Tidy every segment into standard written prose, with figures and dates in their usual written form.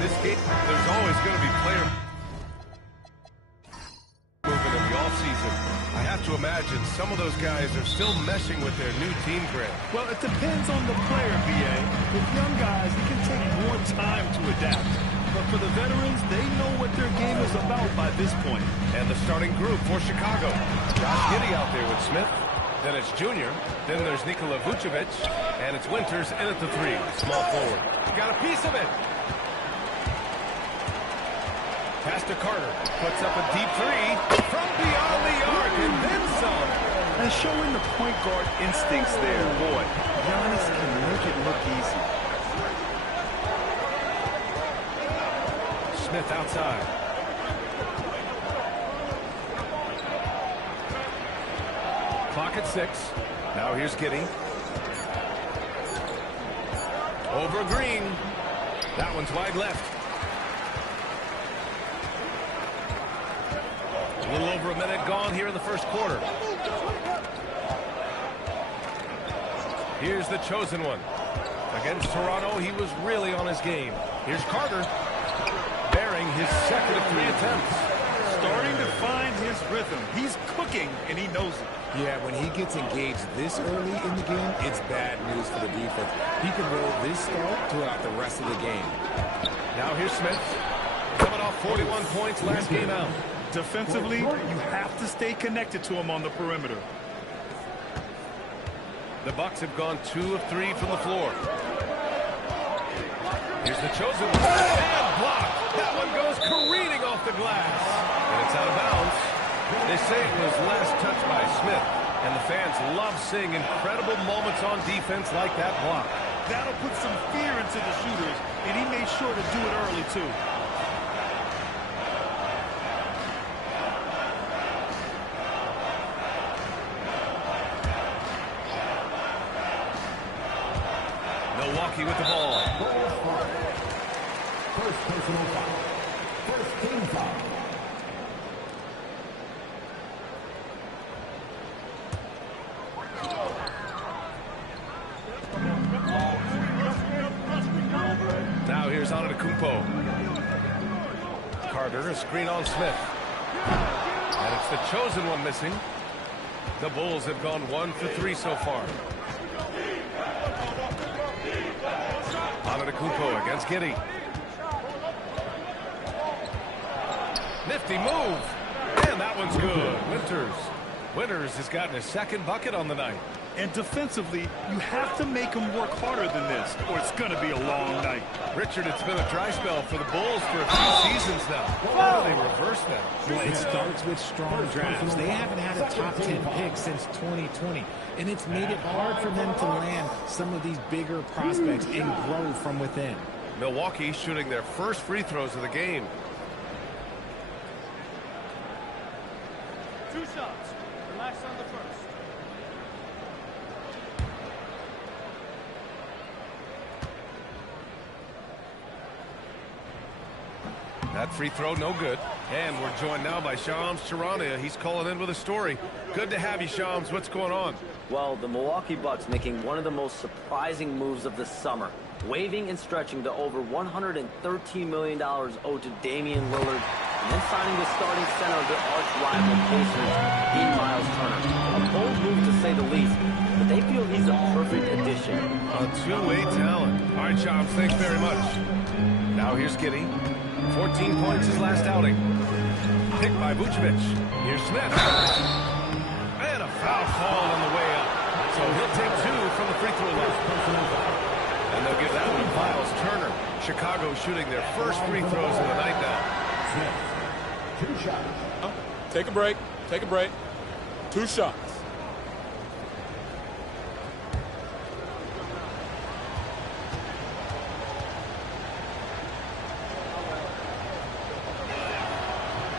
This game, there's always going to be player movement in the offseason. I have to imagine some of those guys are still meshing with their new team brand. Well, it depends on the player, B.A. With young guys, it can take more time to adapt. But for the veterans, they know what their game is about by this point. And the starting group for Chicago. Josh Giddey out there with Smith. Then it's Junior. Then there's Nikola Vucevic. And it's Winters in at the three. Small forward. Got a piece of it. Pass to Carter. Puts up a deep three from beyond the arc and then some. And showing the point guard instincts there, boy. Giannis can make it look easy. Smith outside. Clock at 6. Now here's Giddey. Over Green. That one's wide left. A little over a minute gone here in the first quarter. Here's the chosen one. Against Toronto, he was really on his game. Here's Carter. Bearing his second of 3 attempts. Starting to find his rhythm. He's cooking, and he knows it. Yeah, when he gets engaged this early in the game, it's bad news for the defense. He can roll this start throughout the rest of the game. Now here's Smith. Coming off 41 points last game out. Defensively, you have to stay connected to him on the perimeter. The Bucks have gone 2 of 3 from the floor. Here's the chosen one. And blocked. That one goes careening off the glass. And it's out of bounds. They say it was last touched by Smith. And the fans love seeing incredible moments on defense like that block. That'll put some fear into the shooters, and he made sure to do it early, too. Milwaukee with the ball. First personal foul. First team foul. Now here's Antetokounmpo. Carter, a screen on Smith. And it's the chosen one missing. The Bulls have gone 1 for 3 so far. Antetokounmpo against Giddey. Nifty move. And that one's good. Winters has gotten his second bucket on the night. And defensively, you have to make him work harder than this, or it's going to be a long night. Richard, it's been a dry spell for the Bulls for a few seasons now. How do they reverse that? Well, it starts with strong drafts. They haven't had a top 10 pick since 2020, and it's made it hard for them to land some of these bigger prospects and grow from within. Milwaukee shooting their first free throws of the game. 2 shots. Relax on the first. That free throw, no good. And we're joined now by Shams Charania. He's calling in with a story. Good to have you, Shams. What's going on? Well, the Milwaukee Bucks making one of the most surprising moves of the summer, waiving and stretching the over $113 million owed to Damian Lillard, and then signing the starting center of their arch-rival Pacers in Miles Turner. A bold move to say the least, but they feel he's a perfect addition. A two-way talent. All right, Shams, thanks very much. Now here's Giddey. 14 points his last outing. Picked by Vucevic. Here's Smith. And a foul call on the way up. So he'll take 2 from the free throw line. And they'll give that one to Miles Turner. Chicago shooting their first free throws of the night now. Smith. 2 shots. Take a break. Take a break. 2 shots.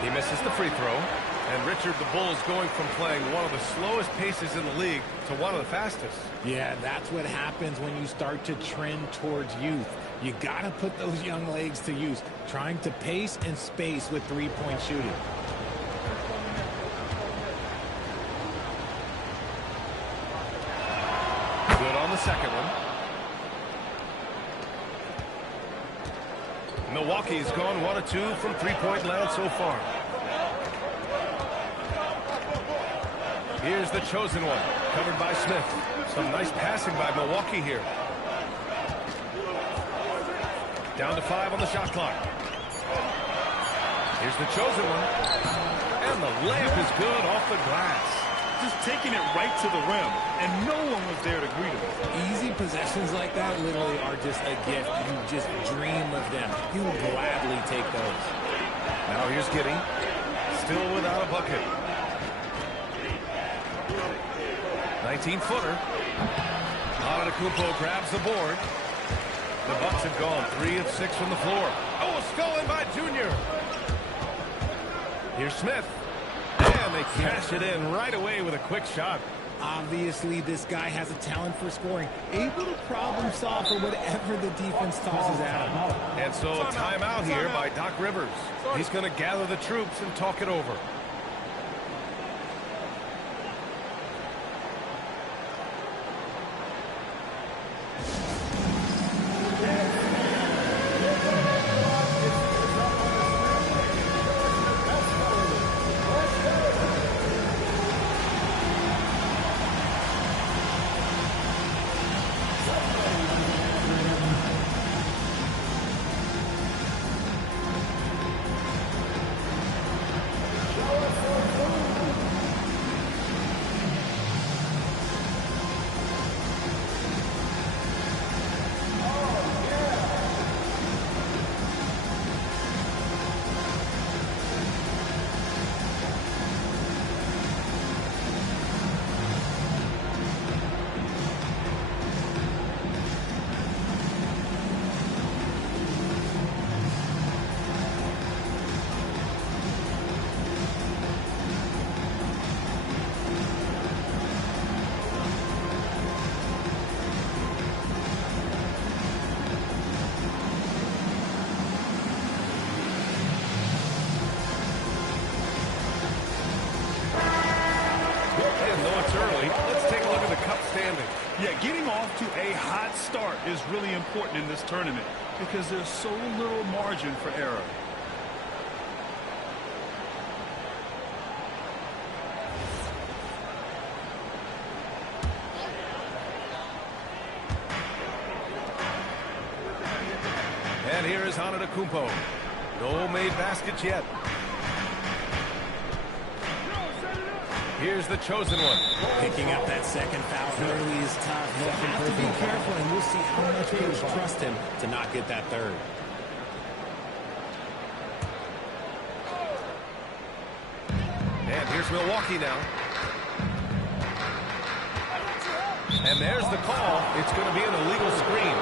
He misses the free throw. And Richard, the Bulls going from playing one of the slowest paces in the league to one of the fastest. Yeah, that's what happens when you start to trend towards youth. You got to put those young legs to use, trying to pace and space with three-point shooting. Good on the second one. Milwaukee's gone 1 of 2 from three-point land so far. Here's the chosen one, covered by Smith. Some nice passing by Milwaukee here. Down to 5 on the shot clock. Here's the chosen one. And the layup is good off the glass. Just taking it right to the rim, and no one was there to greet him. Easy possessions like that literally are just a gift. You just dream of them. You will gladly take those. Now here's Giddey. Still without a bucket. 19-footer. Antetokounmpo grabs the board. The Bucks have gone 3 of 6 from the floor. Oh, stolen by Junior. Here's Smith. And they cash it in right away with a quick shot. Obviously, this guy has a talent for scoring. Able to problem solve for whatever the defense tosses at him. And so a timeout here by Doc Rivers. He's going to gather the troops and talk it over. Yeah, getting off to a hot start is really important in this tournament because there's so little margin for error. And here is Antetokounmpo. No made baskets yet. Here's the chosen one. Picking up that second foul early is tough. He'll have to be careful, and we'll see how much coach trust him to not get that third. And here's Milwaukee now. And there's the call. It's going to be an illegal screen.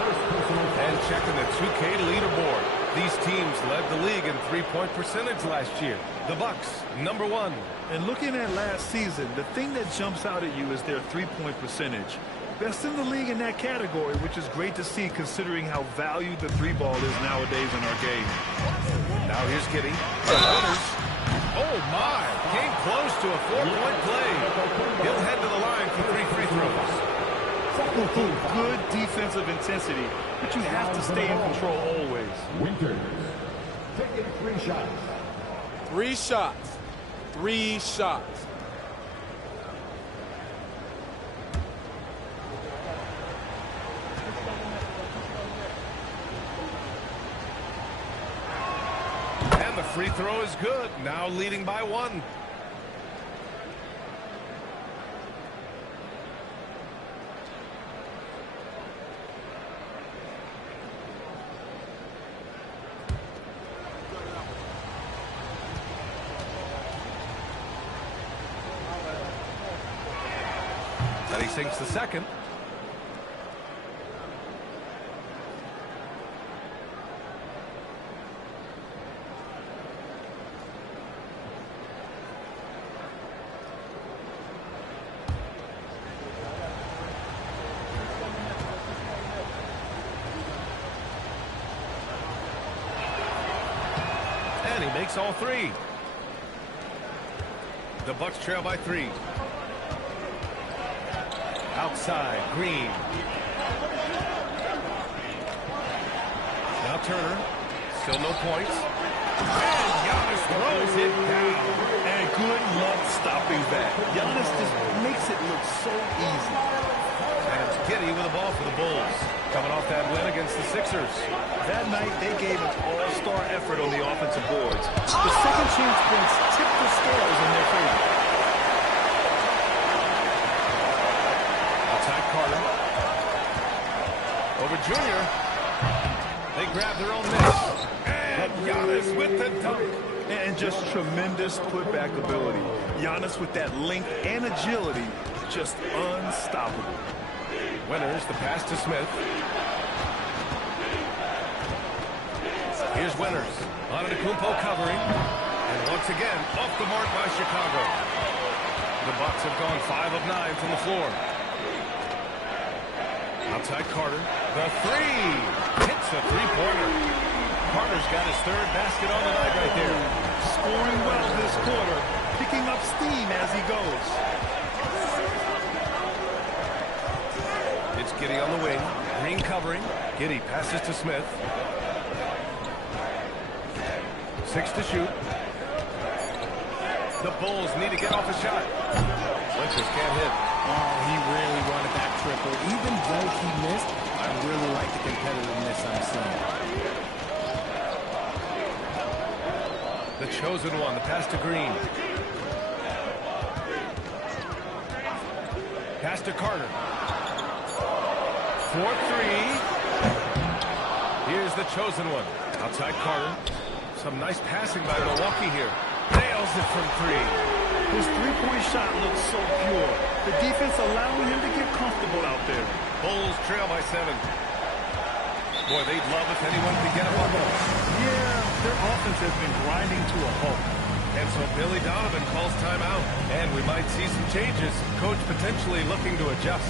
And checking the 2K leaderboard. These teams led the league in three-point percentage last year. The Bucks, number 1. And looking at last season, the thing that jumps out at you is their three-point percentage. Best in the league in that category, which is great to see considering how valued the three ball is nowadays in our game. Now here's Giddey. Oh, my. Came close to a 4-point play. He'll head to the line for 3 free throws. Good defensive intensity, but you have to stay in control always. Winters taking 3 shots. 3 shots. 3 shots. And the free throw is good. Now leading by 1. And he sinks the second. And he makes all 3. The Bucks trail by 3. Outside, Green. Now Turner. Still no points. And Giannis throws it down. And good luck stopping that. Giannis just makes it look so easy. And it's Giddey with the ball for the Bulls. Coming off that win against the Sixers. That night, they gave an all-star effort on the offensive boards. The second chance points tipped the scales in their favor. Outside Carter. Over Junior. They grab their own miss. And Giannis with the dunk. And just tremendous putback ability. Giannis with that length and agility, just unstoppable. Winters, the pass to Smith. Here's Winters. Antetokounmpo covering. And once again, off the mark by Chicago. The Bucks have gone 5 of 9 from the floor. Outside Carter. The three. Hits a three-pointer. Carter's got his third basket on the night right there. Scoring well this quarter. Picking up steam as he goes. It's Giddey on the wing. Green covering. Giddey passes to Smith. 6 to shoot. The Bulls need to get off a shot. Winters can't hit. Oh, he really wanted that triple. Even though he missed, I really like the competitiveness I'm seeing. The chosen one, the pass to Green. Pass to Carter. 4-3. Here's the chosen one. Outside Carter. Some nice passing by Milwaukee here. Nails it from 3. His three-point shot looks so pure. The defense allowing him to get comfortable out there. Bulls trail by 7. Boy, they'd love if anyone could get them on them. Yeah, their offense has been grinding to a halt. And so Billy Donovan calls timeout. And we might see some changes. Coach potentially looking to adjust.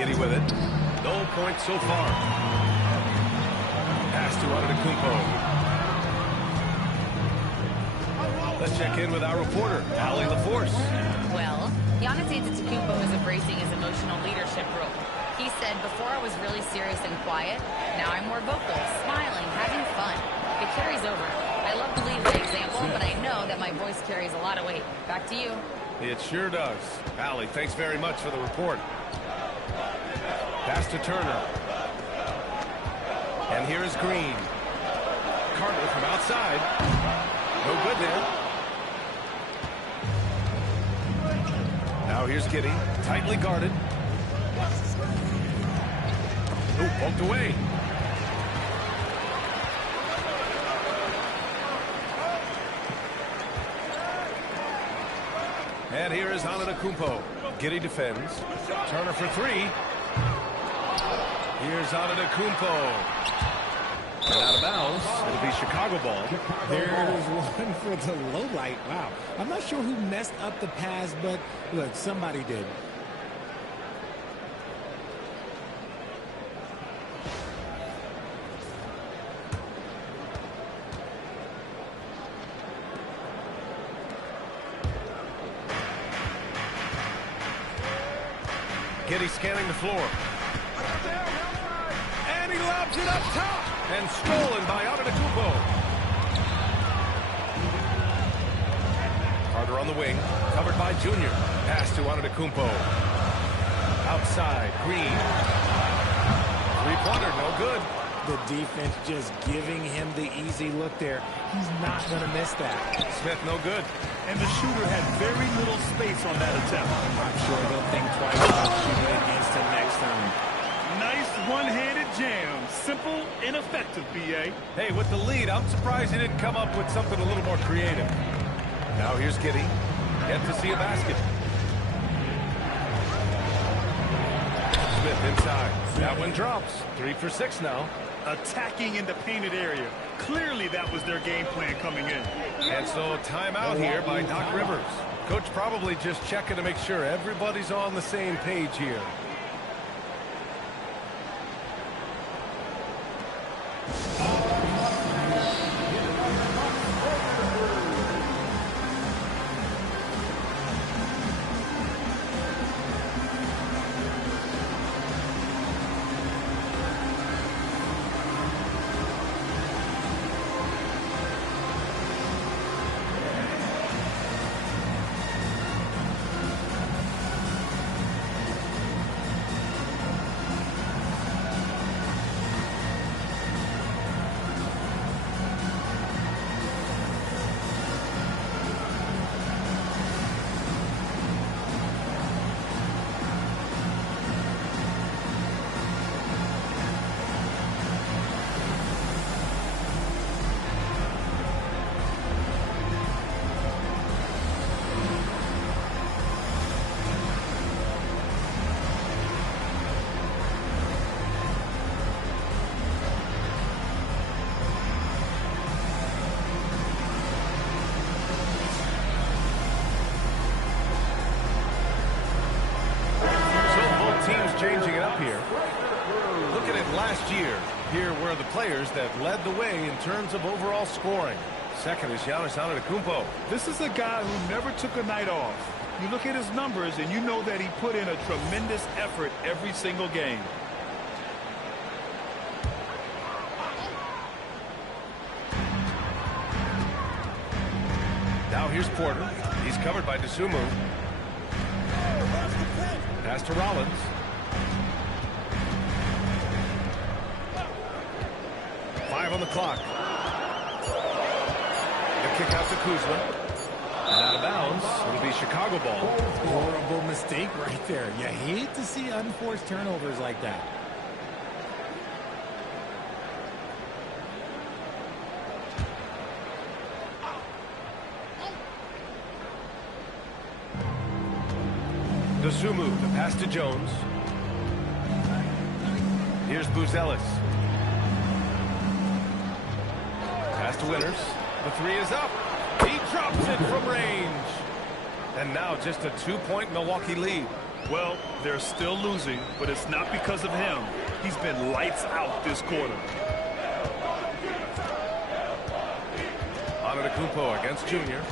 Giddey with it. No points so far. Pass to Antetokounmpo. Let's check in with our reporter, Allie LaForce. Well, Giannis Antetokounmpo is embracing his emotional leadership role. He said, before I was really serious and quiet, now I'm more vocal, smiling, having fun. It carries over. I love to lead by example, but I know that my voice carries a lot of weight. Back to you. It sure does. Allie, thanks very much for the report. Pass to Turner. And here is Green. Carter from outside. No good there. Now here's Giddey. Tightly guarded. Oh, poked away. And here is Antetokounmpo. Giddey defends. Turner for 3. Here's Antetokounmpo. And out of bounds. It'll be Chicago ball. There's one for the low light. Wow. I'm not sure who messed up the pass, but look, somebody did. Giddey scanning the floor. And he lobs it up top. And stolen by Antetokounmpo. Carter on the wing. Covered by Junior. Pass to Antetokounmpo. Outside. Green. Three-pointer. No good. The defense just giving him the easy look there. He's not going to miss that. Smith, no good. And the shooter had very little space on that attempt. I'm sure they'll think twice about shooting against him next time. Nice one-handed jam. Simple and effective, B.A. Hey, with the lead, I'm surprised he didn't come up with something a little more creative. Now here's Giddey. Yet to see a basket. Smith inside. That one drops. 3 for 6 now. Attacking in the painted area. Clearly that was their game plan coming in. And so timeout here by Doc Rivers. Coach probably just checking to make sure everybody's on the same page here. Changing it up here. Look at it last year. Here were the players that led the way in terms of overall scoring. Second is Giannis Antetokounmpo. This is a guy who never took a night off. You look at his numbers and you know that he put in a tremendous effort every single game. Now here's Porter. He's covered by Dosunmu. Pass to Rollins. On the clock. The kick out to Kuzma. And out of bounds. It'll be Chicago ball. Horrible mistake right there. You hate to see unforced turnovers like that. Dosunmu, the pass to Jones. Here's Buzelis. Pass to Winters. The three is up. He drops it from range. And now just a 2-point Milwaukee lead. Well, they're still losing, but it's not because of him. He's been lights out this quarter. Antetokounmpo against Junior.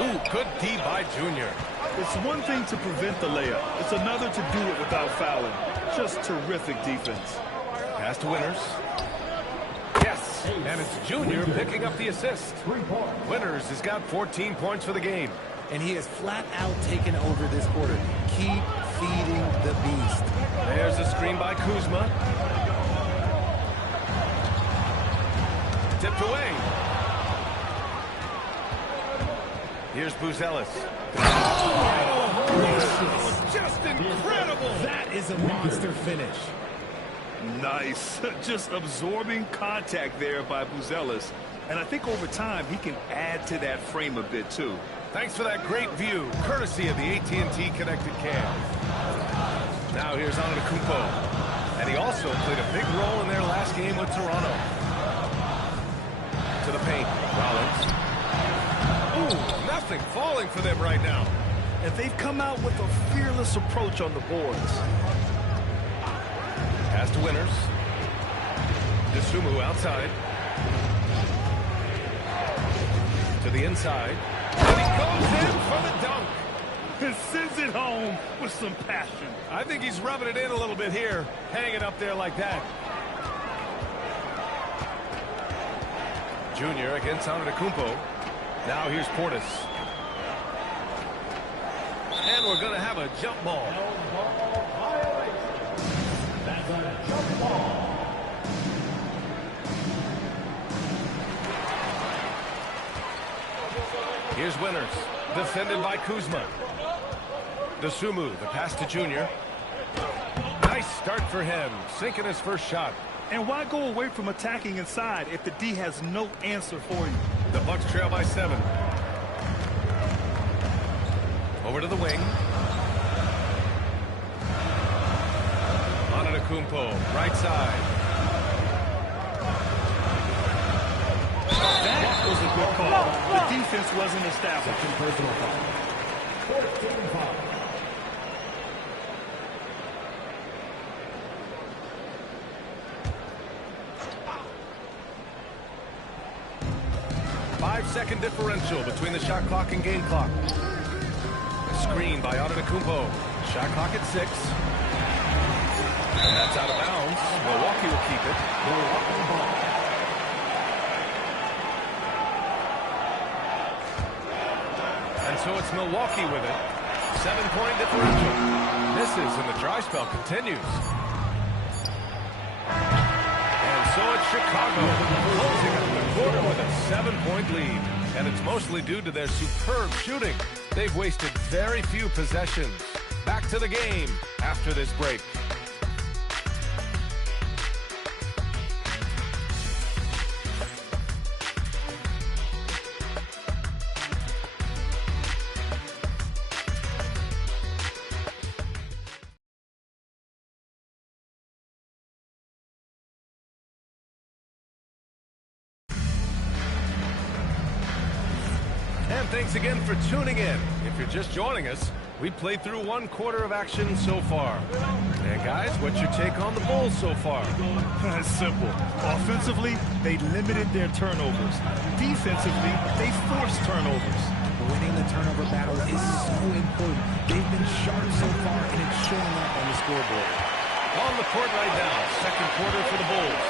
Ooh, good D by Junior. It's one thing to prevent the layup. It's another to do it without fouling. Just terrific defense. Pass to Winters. Yes, and it's Junior picking up the assist. Winters has got 14 points for the game. And he has flat out taken over this quarter. Keep feeding the beast. There's a screen by Kuzma. Tipped away. Here's Buzelis. Oh, that was just incredible. That is a monster finish. Nice. Just absorbing contact there by Buzelis. And I think over time he can add to that frame a bit too. Thanks for that great view, courtesy of the AT&T connected cam. Now here's Antetokounmpo. And he also played a big role in their last game with Toronto. To the paint. Rollins. Ooh, nothing falling for them right now. And they've come out with a fearless approach on the boards. Pass to Winters. Dosunmu outside. To the inside. And he goes in for the dunk. and sends it home with some passion. I think he's rubbing it in a little bit here, hanging up there like that. Junior against Antetokounmpo. Now here's Portis. And we're going to have a jump ball. That's a jump ball. Here's Winters, defended by Kuzma. Dosunmu, the pass to Junior. Nice start for him, sinking his first shot. And why go away from attacking inside if the D has no answer for you? The Bucks trail by 7. Over to the wing. Antetokounmpo, right side. That was a good call. The defense wasn't established. Personal foul. 14 foul. Five-second differential between the shot clock and game clock. Screen by Antetokounmpo. Shot clock at 6. And that's out of bounds. Milwaukee will keep it. Milwaukee ball. And so it's Milwaukee with it. 7-point differential. Misses and the dry spell continues. And so it's Chicago closing up the quarter with a 7-point lead. And it's mostly due to their superb shooting. They've wasted very few possessions. Back to the game after this break. And thanks again for tuning in. If you're just joining us, we played through 1 quarter of action so far. And guys, what's your take on the Bulls so far? It's simple. Offensively, they limited their turnovers. Defensively, they forced turnovers. Winning the turnover battle is so important. They've been sharp so far, and it's showing up on the scoreboard. On the court right now, 2nd quarter for the Bulls.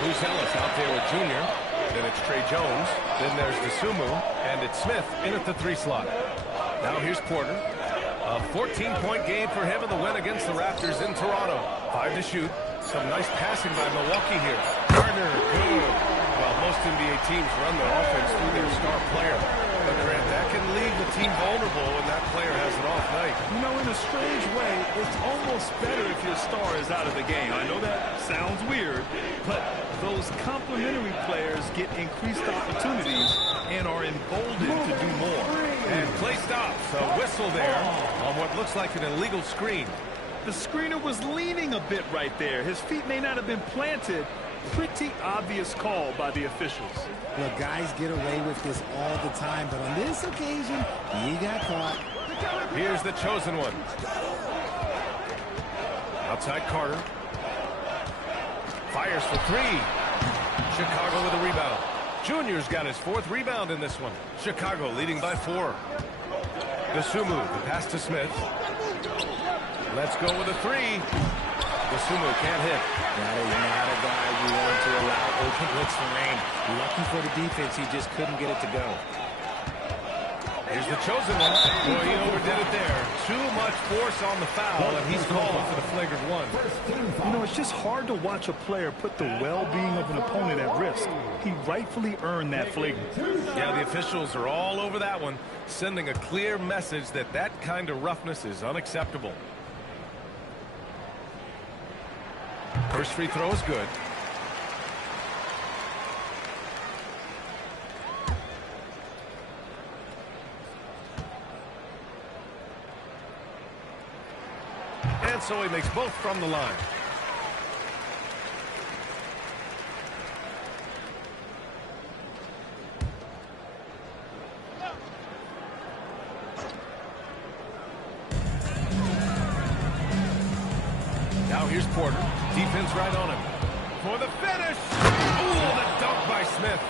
Bruce Ellis out there with Junior. Then it's Trey Jones. Then there's Dosunmu. And it's Smith in at the 3 slot. Now here's Porter. A 14-point game for him in the win against the Raptors in Toronto. 5 to shoot. Some nice passing by Milwaukee here. Gardner, good. Well, most NBA teams run their offense through their star player. But Grant, that can leave the team vulnerable when that player has an off night. You know, in a strange way, it's almost better if your star is out of the game. I know that sounds weird, but those complementary players get increased opportunities and are emboldened to do more. And play stops. A whistle there on what looks like an illegal screen. The screener was leaning a bit right there. His feet may not have been planted. Pretty obvious call by the officials. Look, guys get away with this all the time, but on this occasion, he got caught. Here's the chosen one. Outside Carter. Fires for 3. Chicago with a rebound. Junior's got his 4th rebound in this one. Chicago leading by 4. Dosunmu, the pass to Smith. Let's go with a 3. Dosunmu can't hit. That is not a guy you want to allow open looks for rain. Lucky for the defense, he just couldn't get it to go. Here's the chosen one. Boy, he overdid it there. Too much force on the foul, and he's calling for the flagrant 1. You know, it's just hard to watch a player put the well-being of an opponent at risk. He rightfully earned that flagrant. Yeah, the officials are all over that one, sending a clear message that that kind of roughness is unacceptable. First free throw is good. And so he makes both from the line. Now here's Porter. Defense right on him. For the finish. Ooh, the dunk by Smith.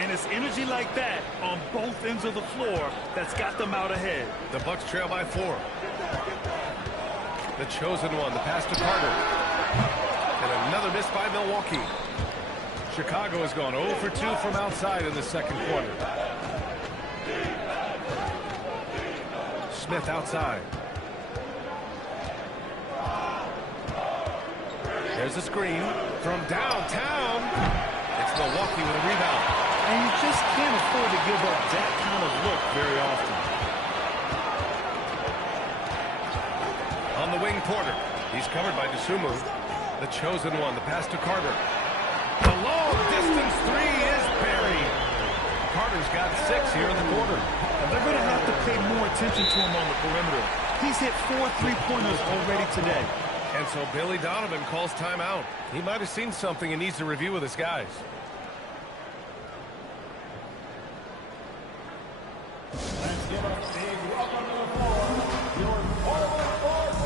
And it's energy like that on both ends of the floor that's got them out ahead. The Bucks trail by 4. The chosen one, the pass to Carter. And another miss by Milwaukee. Chicago has gone 0 for 2 from outside in the second quarter. Smith outside. There's a screen from downtown. It's Milwaukee with a rebound. And you just can't afford to give up that kind of look very often. On the wing, Porter. He's covered by DeSumo. The chosen one, the pass to Carter. The long distance three is buried. Carter's got 6 here in the quarter. And they're going to have to pay more attention to him on the perimeter. He's hit 4 3-pointers already today. And so Billy Donovan calls timeout. He might have seen something and needs to review with his guys. Let's give a big welcome to the floor, your forward forward.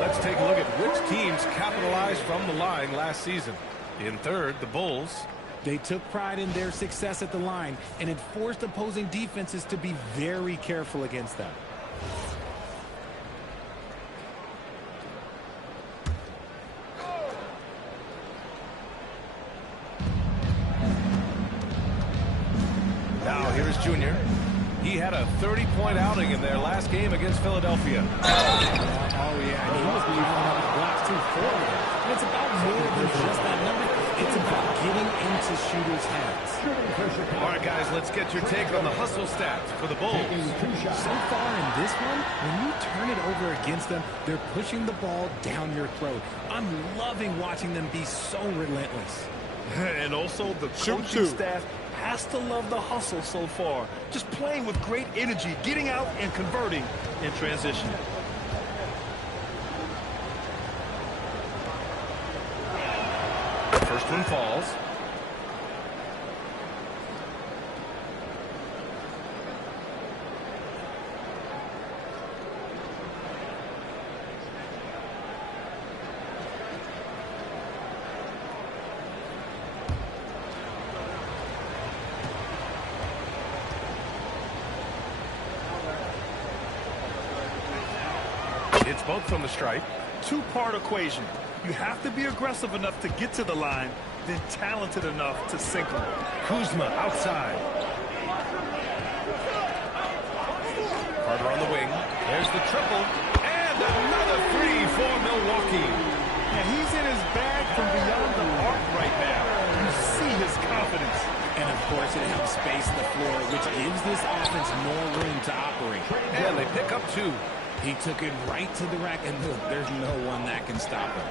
Let's take a look at which teams capitalized from the line last season. In third, the Bulls. They took pride in their success at the line, and it forced opposing defenses to be very careful against them. Now here's Junior. He had a 30-point outing in their last game against Philadelphia. Oh, yeah. He was leaving up the blocks too forward. And it's about more than just that number. It's about getting into shooters' hands. All right, guys, let's get your take on the hustle stats for the Bulls. So far in this one, when you turn it over against them, they're pushing the ball down your throat. I'm loving watching them be so relentless. And also the coaching staff has to love the hustle so far. Just playing with great energy, getting out and converting in transition. First one falls. It's both from the stripe. Two-part equation. You have to be aggressive enough to get to the line, then talented enough to sink them. Kuzma outside. Carter on the wing. There's the triple. And another three for Milwaukee. And he's in his bag from beyond the arc right now. You see his confidence. And, of course, it helps space the floor, which gives this offense more room to operate. And they pick up 2. He took it right to the rack, and look, there's no one that can stop him.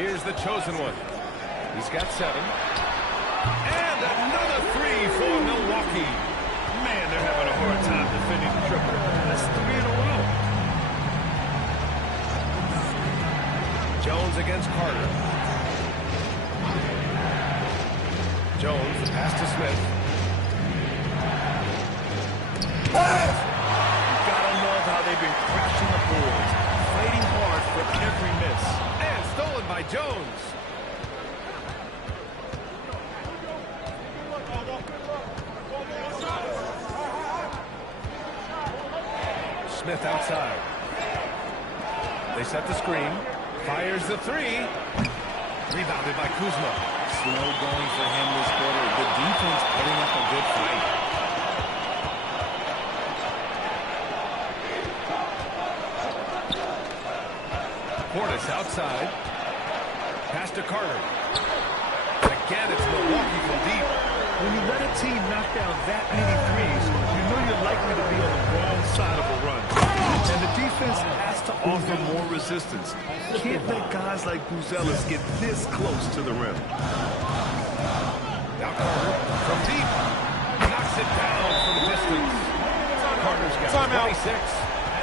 Here's the chosen one. He's got 7. And another three for Milwaukee. Man, they're having a hard time defending the triple. That's 3 in a row. Jones against Carter. Jones, the pass to Smith. You gotta love how they've been crashing the boards, fighting hard for every miss. And stolen by Jones. Smith outside. They set the screen. Fires the three. Rebounded by Kuzma. Slow going for him this quarter. The defense putting up a good fight. Portis outside. Pass to Carter. And again, it's Milwaukee from deep. When you let a team knock down that many threes, you know you're likely to be on the wrong side of a run. And the defense has to offer more resistance. Can't let guys like Buzelis get this close to the rim. Now Carter from deep. Knocks it down from distance. Carter's got 26.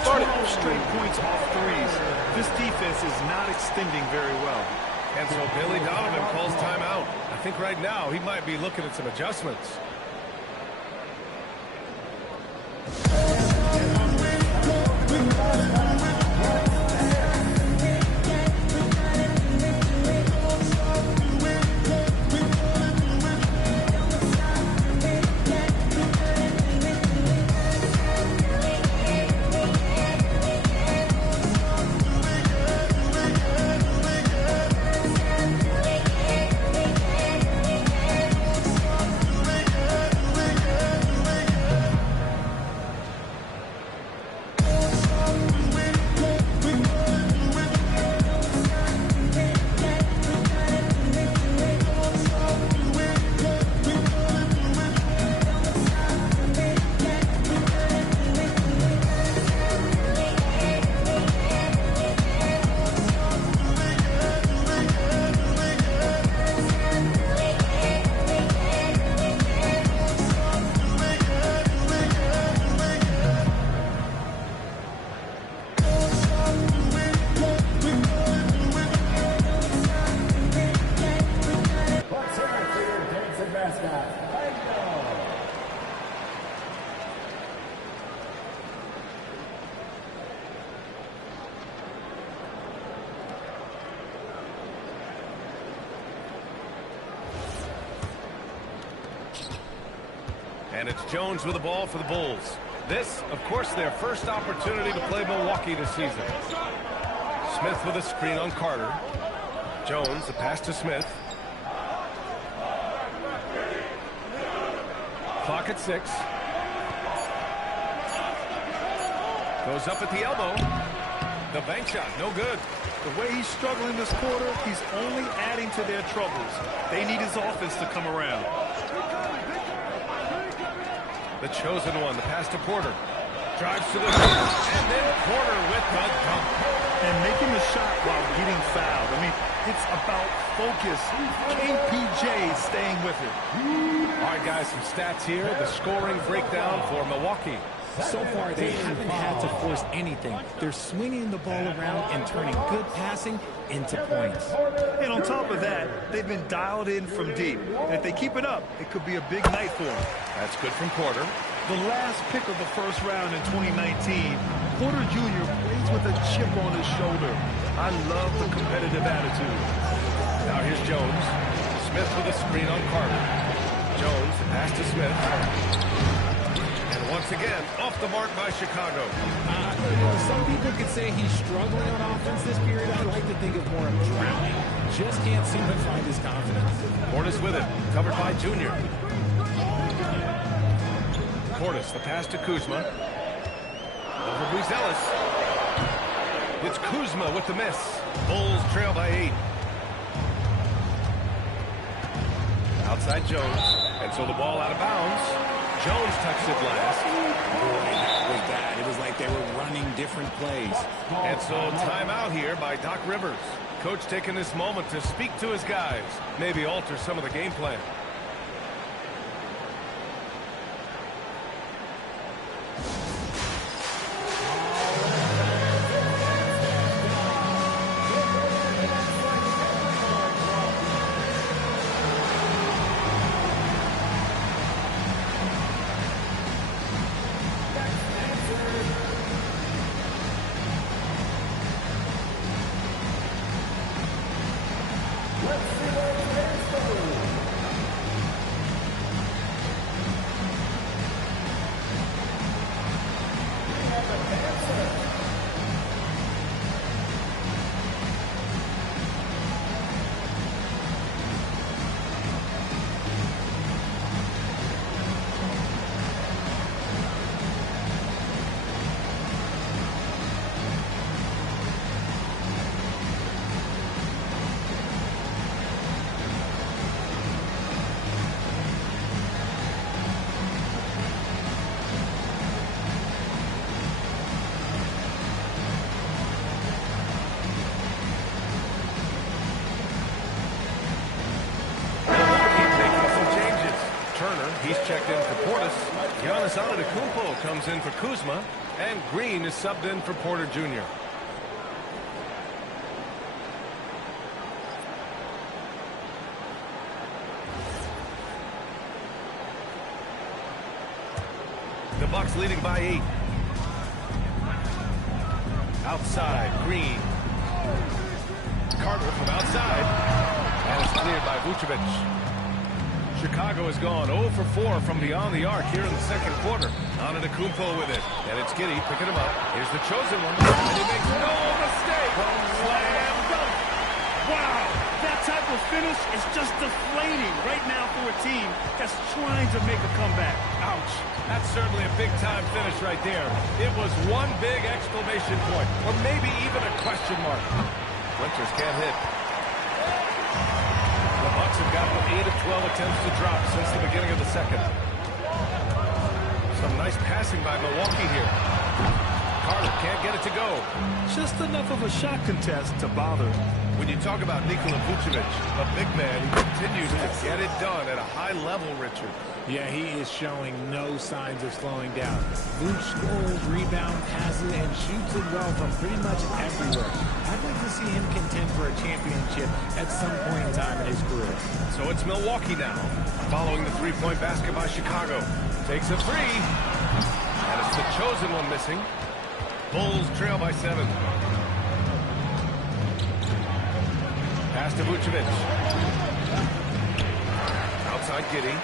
12 straight points off threes. This defense is not extending very well. And so Billy Donovan calls timeout. I think right now he might be looking at some adjustments. And it's Jones with the ball for the Bulls. This, of course, their first opportunity to play Milwaukee this season. Smith with a screen on Carter. Jones, a pass to Smith. Clock at 6. Goes up at the elbow. The bank shot, no good. The way he's struggling this quarter, he's only adding to their troubles. They need his offense to come around. The chosen one, the pass to Porter. Drives to the rim, and then Porter with the dunk. And making the shot while getting fouled. I mean, it's about focus. KPJ staying with it. All right, guys, some stats here. The scoring breakdown for Milwaukee. So far, they haven't had to force anything. They're swinging the ball around and turning good passing into points. And on top of that, they've been dialed in from deep. And if they keep it up, it could be a big night for them. That's good from Porter. The last pick of the first round in 2019, Porter Jr. plays with a chip on his shoulder. I love the competitive attitude. Now here's Jones. Smith with a screen on Carter. Jones, the pass to Smith. And once again, off the mark by Chicago. Some people could say he's struggling on offense this period. I like to think of more of drowning. Just can't seem to find his confidence. Portis with it, covered by Junior. Portis, the pass to Kuzma. Over Buzelis. It's Kuzma with the miss. Bulls trail by 8. Outside Jones. And so the ball out of bounds. Jones touched it last. Boy, that was bad. It was like they were running different plays. And so timeout here by Doc Rivers. Coach taking this moment to speak to his guys. Maybe alter some of the game plan. checked in for Portis. Giannis Antetokounmpo comes in for Kuzma. And Green is subbed in for Porter Jr. The Bucks leading by 8. Outside, Green. Carter from outside. And it's cleared by Vucevic. Chicago has gone 0 for 4 from beyond the arc here in the second quarter. Antetokounmpo with it. And it's Giddey picking him up. Here's the chosen one. And he makes no mistake. Slam dunk. Wow, that type of finish is just deflating right now for a team that's trying to make a comeback. Ouch. That's certainly a big-time finish right there. It was one big exclamation point, or maybe even a question mark. Winters can't hit. The Bucks have gotten 8 of 12 attempts to drop since the beginning of the second. Some nice passing by Milwaukee here. Carter can't get it to go. Just enough of a shot contest to bother. When you talk about Nikola Vucevic, a big man who continues to get it done at a high level, Richard. Yeah, he is showing no signs of slowing down. Vooch scores, rebound, passes, and shoots it well from pretty much everywhere. I'd like to see him contend for a championship at some point in time in his career. So it's Milwaukee now, following the three-point basket by Chicago. Takes a three, and it's the chosen one missing. Bulls trail by 7. Pass to Vucevic. Outside Giddey.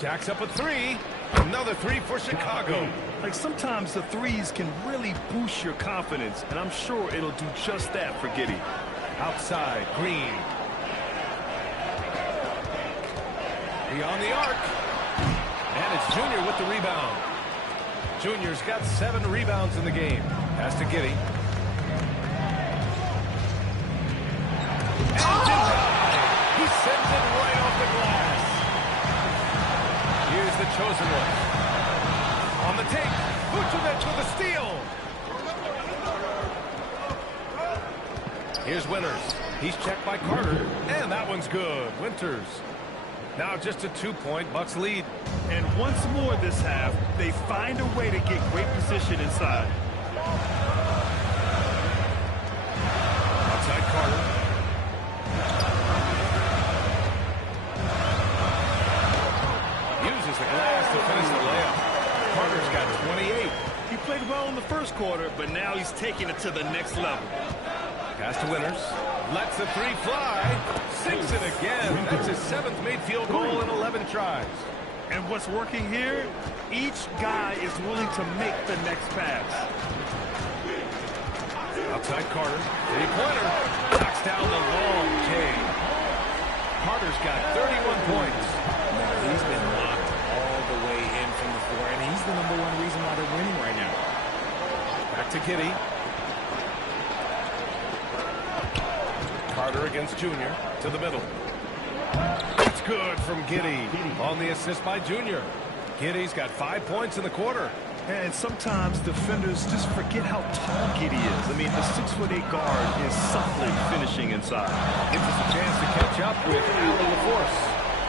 Jacks up a 3. Another 3 for Chicago. Like sometimes the threes can really boost your confidence, and I'm sure it'll do just that for Giddey. Outside, Green. Beyond the arc. And it's Junior with the rebound. Junior's got 7 rebounds in the game. Pass to Giddey. And denied. He sends it right off the glass. Here's the chosen one. On the take, Vucevic with a steal. Here's Winters. He's checked by Carter. And that one's good. Winters. Now just a 2-point Bucks lead. And once more this half, they find a way to get great position inside. Outside Carter. Uses the glass to finish the layup. Carter's got 28. He played well in the first quarter, but now he's taking it to the next level. Pass to Winters. Lets the 3 fly. Sinks it again. That's his 7th made field goal in 11 tries. And what's working here? Each guy is willing to make the next pass. Outside Carter. 3-pointer. Knocks down the long K. Carter's got 31 points. He's been locked all the way in from the floor, and he's the #1 reason why they're winning right now. Back to Giddey. Carter against Junior to the middle. It's good from Giddey on the assist by Junior. Giddey's got 5 points in the quarter. And sometimes defenders just forget how tall Giddey is. I mean, the 6'8" guard is solid finishing inside. Gives us a chance to catch up with Allie LaForce.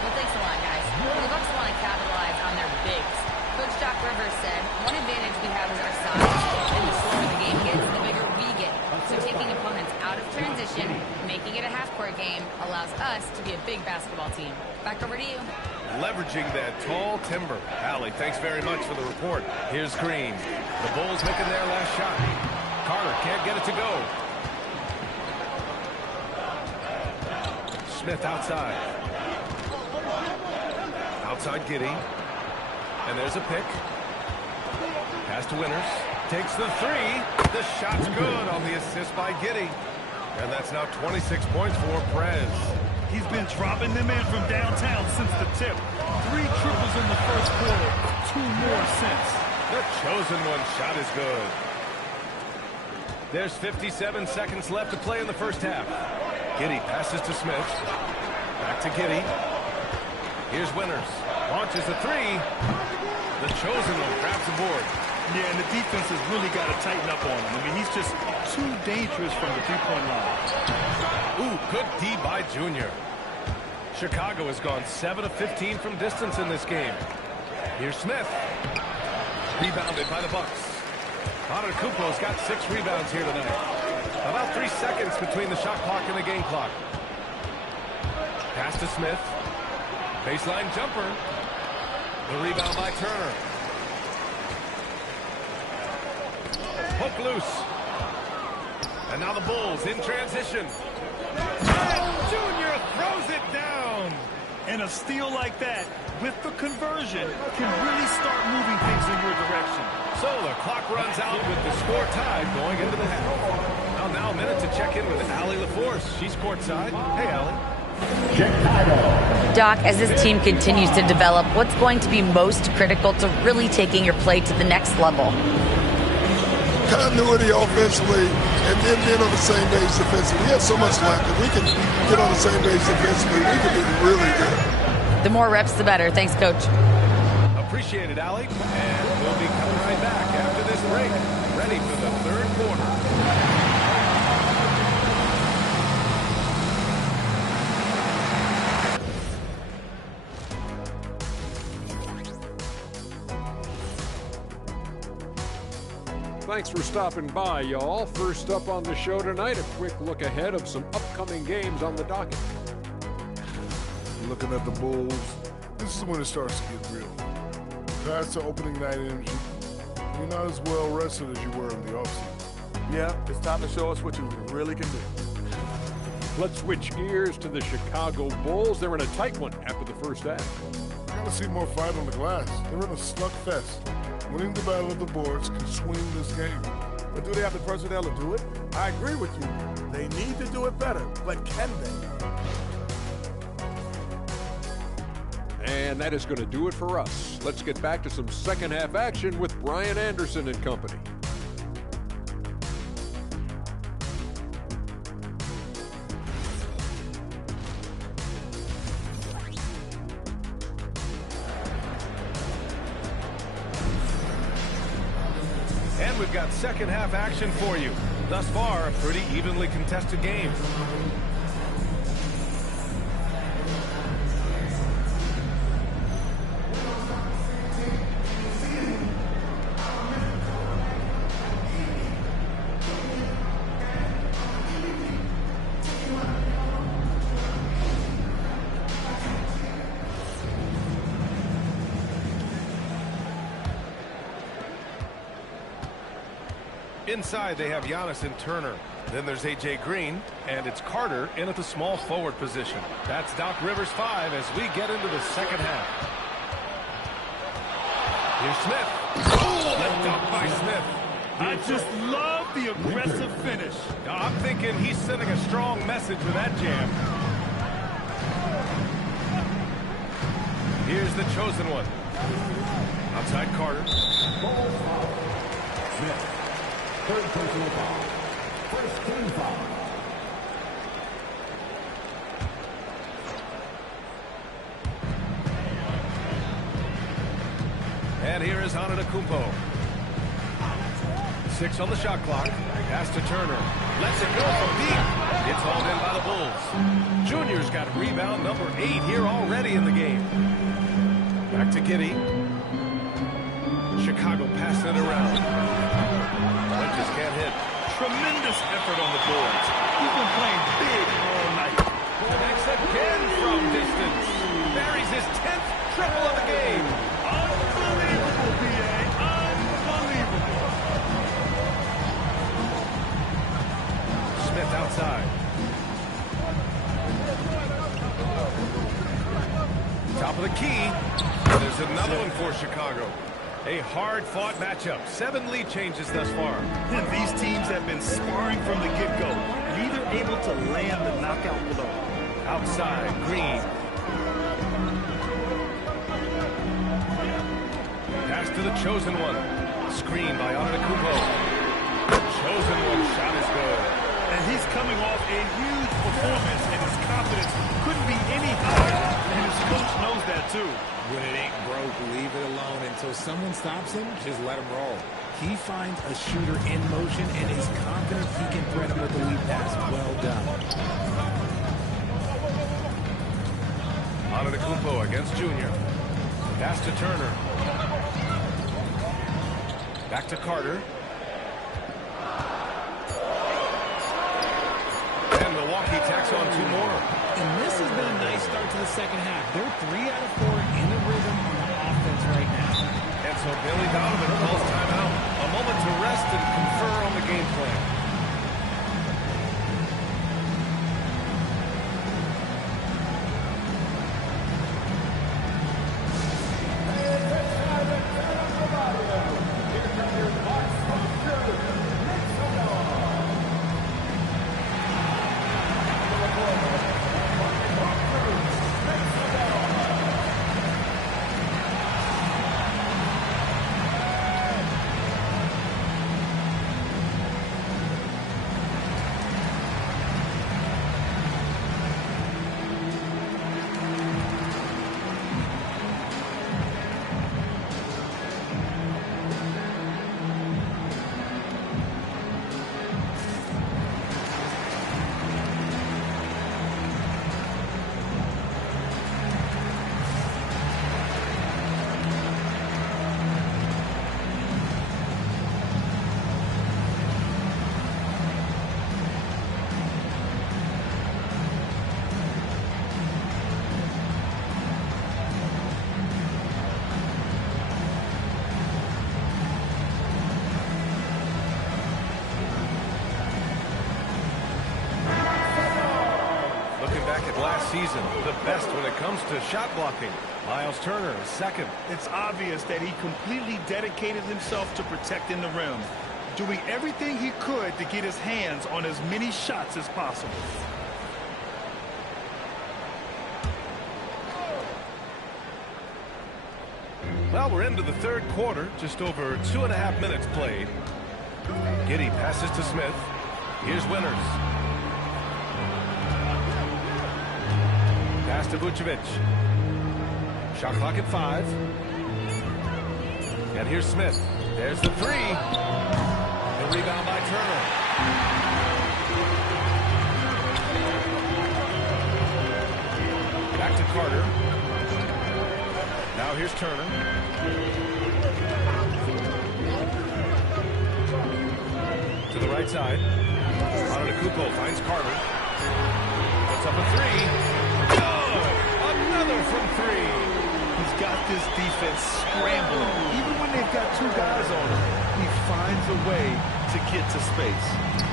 Well, thanks a lot, guys. The Bucks want to capitalize on their bigs. Coach Doc Rivers said, one advantage we have is our size. And the slower the game gets, the bigger we get. So taking opponents out of transition, making it a half-court game, allows us to be a big basketball team. Back over to you. Leveraging that tall timber. Allie, thanks very much for the report. Here's Green. The Bulls making their last shot. Carter can't get it to go. Smith outside. Outside Giddey. And there's a pick. Pass to Winters. Takes the 3. The shot's good on the assist by Giddey. And that's now 26 points for Prez. He's been dropping them in from downtown since the tip. 3 triples in the first quarter, 2 more since. The chosen one shot is good. There's 57 seconds left to play in the first half. Giddey passes to Smith. Back to Giddey. Here's Winters. Launches a 3. The chosen one grabs the board. Yeah, and the defense has really got to tighten up on him. I mean, he's just too dangerous from the 3-point line. Ooh, good D by Junior. Chicago has gone 7 of 15 from distance in this game. Here's Smith. Rebounded by the Bucks. Antetokounmpo's got 6 rebounds here tonight. About 3 seconds between the shot clock and the game clock. Pass to Smith. Baseline jumper. The rebound by Turner. Poke loose. And now the Bulls in transition. Junior throws it down. And a steal like that, with the conversion, can really start moving things in your direction. So the clock runs out with the score tied going into the half. Now a minute to check in with Allie LaForce. She's courtside. Hey, Allie. Doc, as this team continues to develop, what's going to be most critical to really taking your play to the next level? Continuity offensively and then being on the same page defensively. We have so much left. If we can get on the same page defensively, we can be really good. The more reps, the better. Thanks, Coach. Appreciate it, Allie. And we'll be coming right back after this break. Ready for the third quarter. Thanks for stopping by, y'all. First up on the show tonight, a quick look ahead of some upcoming games on the docket. Looking at the Bulls, this is when it starts to get real. Past the opening night energy, you're not as well rested as you were in the offseason. Yeah, it's time to show us what you really can do. Let's switch gears to the Chicago Bulls. They're in a tight one after the first half. Gotta see more fight on the glass. They're in a slugfest. Winning the battle of the boards can swing this game. But do they have the personnel to do it? I agree with you. They need to do it better, but can they? And that is going to do it for us. Let's get back to some second half action with Brian Anderson and company. And we've got second half action for you. Thus far, a pretty evenly contested game. Inside, they have Giannis and Turner. Then there's A.J. Green, and it's Carter in at the small forward position. That's Doc Rivers 5 as we get into the second half. Here's Smith. Oh, that dunk by Smith. I just love the aggressive finish. I'm thinking he's sending a strong message with that jam. Here's the chosen one. Outside Carter. Smith. Third personal foul. First team foul. And here is Antetokounmpo. 6 on the shot clock. Pass to Turner. Lets it go from deep. It's hauled in by the Bulls. Junior's got rebound number 8 here already in the game. Back to Giddey. Chicago passing it around. Just can't hit. Tremendous effort on the boards. He's been playing big all night. Connects again from distance. Buries his 10th triple of the game. Unbelievable, B.A. Unbelievable. Smith outside. Top of the key. There's another one for Chicago. A hard-fought matchup. 7 lead changes thus far. And these teams have been sparring from the get-go. Neither able to land the knockout blow. Outside, Green. Pass to the chosen one. Screen by Antetokounmpo. The chosen one shot is good. And he's coming off a huge performance, and his confidence couldn't be any higher. And his coach knows that, too. When it ain't broke, leave it alone until someone stops him. Just let him roll. He finds a shooter in motion and is confident he can thread him with the lead pass. Well done. Pass to the chosen one. Screen by Antetokounmpo. The chosen one shot is good. And he's coming off a huge performance, and his confidence couldn't be any higher. And his coach knows that, too. When it ain't broke, leave it alone until someone stops him. Just let him roll. He finds a shooter in motion and is confident he can thread him with the lead pass. Well done. Antetokounmpo against Junior. Pass to Turner. Back to Carter. And Milwaukee tacks on 2 more. And this has been a nice start to the second half. They're 3 out of 4 in the rhythm on offense right now. And so Billy Donovan calls timeout. A moment to rest and confer on the game plan. Last season, the best when it comes to shot blocking. Miles Turner is second. It's obvious that he completely dedicated himself to protecting the rim, doing everything he could to get his hands on as many shots as possible. Well, we're into the third quarter, just over 2.5 minutes played. Giddey passes to Smith. Here's Winters. Pass to Vucevic. Shot clock at 5. And here's Smith. There's the 3. The rebound by Turner. Back to Carter. Now here's Turner. To the right side. Antetokounmpo finds Carter. Puts up a 3. Another from 3. He's got this defense scrambling. Even when they've got 2 guys on him, he finds a way to get to space.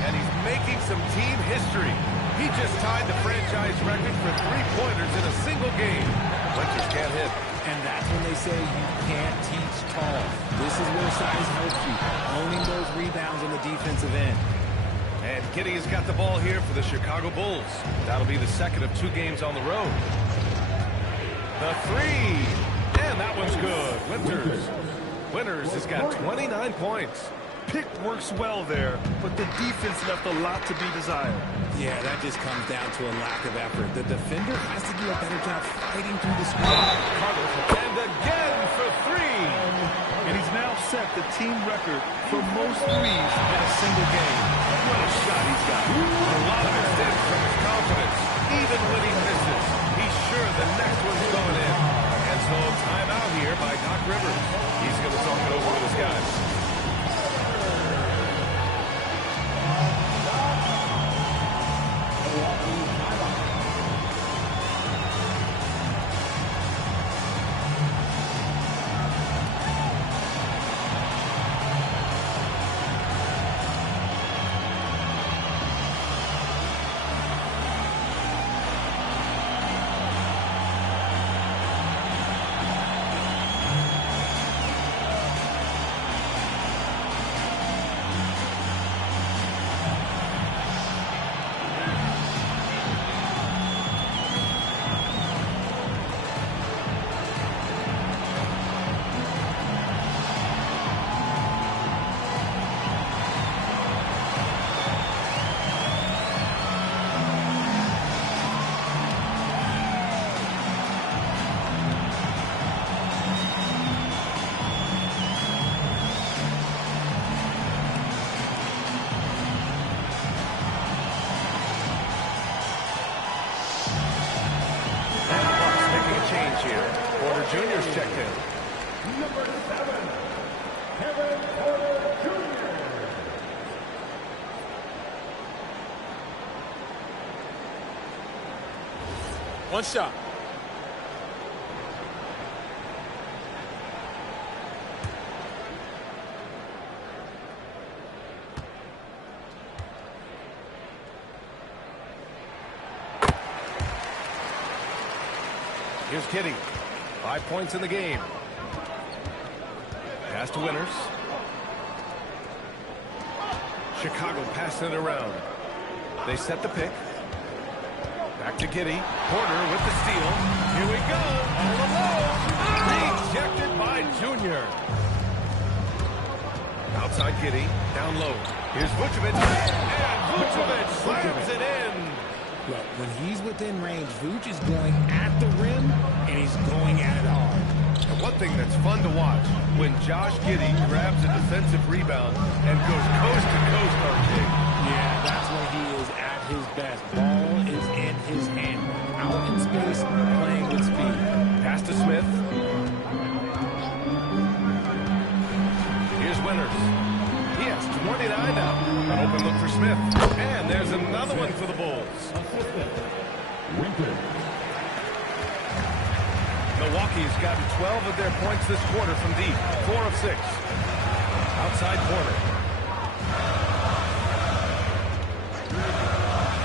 And he's making some team history. He just tied the franchise record for 3-pointers in a single game. Winters can't hit. And that's when they say you can't teach tall. This is where size helps you, owning those rebounds on the defensive end. And Giddey has got the ball here for the Chicago Bulls. That'll be the second of 2 games on the road. The 3. And that one's good. Winters has got 29 points. Pick works well there, but the defense left a lot to be desired. Yeah, that just comes down to a lack of effort. The defender has to do a better job fighting through the screen. And again for 3. And he's now set the team record for most threes in a single game. What a shot he's got. A lot of it stems from his confidence. Even when he misses, he's sure the next one's going in. And so timeout here by Doc Rivers. He's going to talk it over with his guys. Jr.'s checked in. Number 7, Kevin Porter Jr. One shot. Here's Kitty. 5 points in the game. Pass to Winters. Chicago passing it around. They set the pick. Back to Giddey. Porter with the steal. Here we go. All alone. Rejected by Junior. Outside Giddey. Down low. Here's Vucevic. And Vucevic slams it in. Look, when he's within range, Vooch is going at the rim, and he's going at it hard. And one thing that's fun to watch, when Josh Giddey grabs a defensive rebound and goes coast to coast, RJ. Yeah, that's when he is at his best. Ball is in his hand. Out in space, playing with speed. Pass to Smith. Here's Winters. He has 29 now. An open look for Smith. And there's another one for the Bulls. Milwaukee's gotten 12 of their points this quarter from deep. 4 of 6. Outside corner.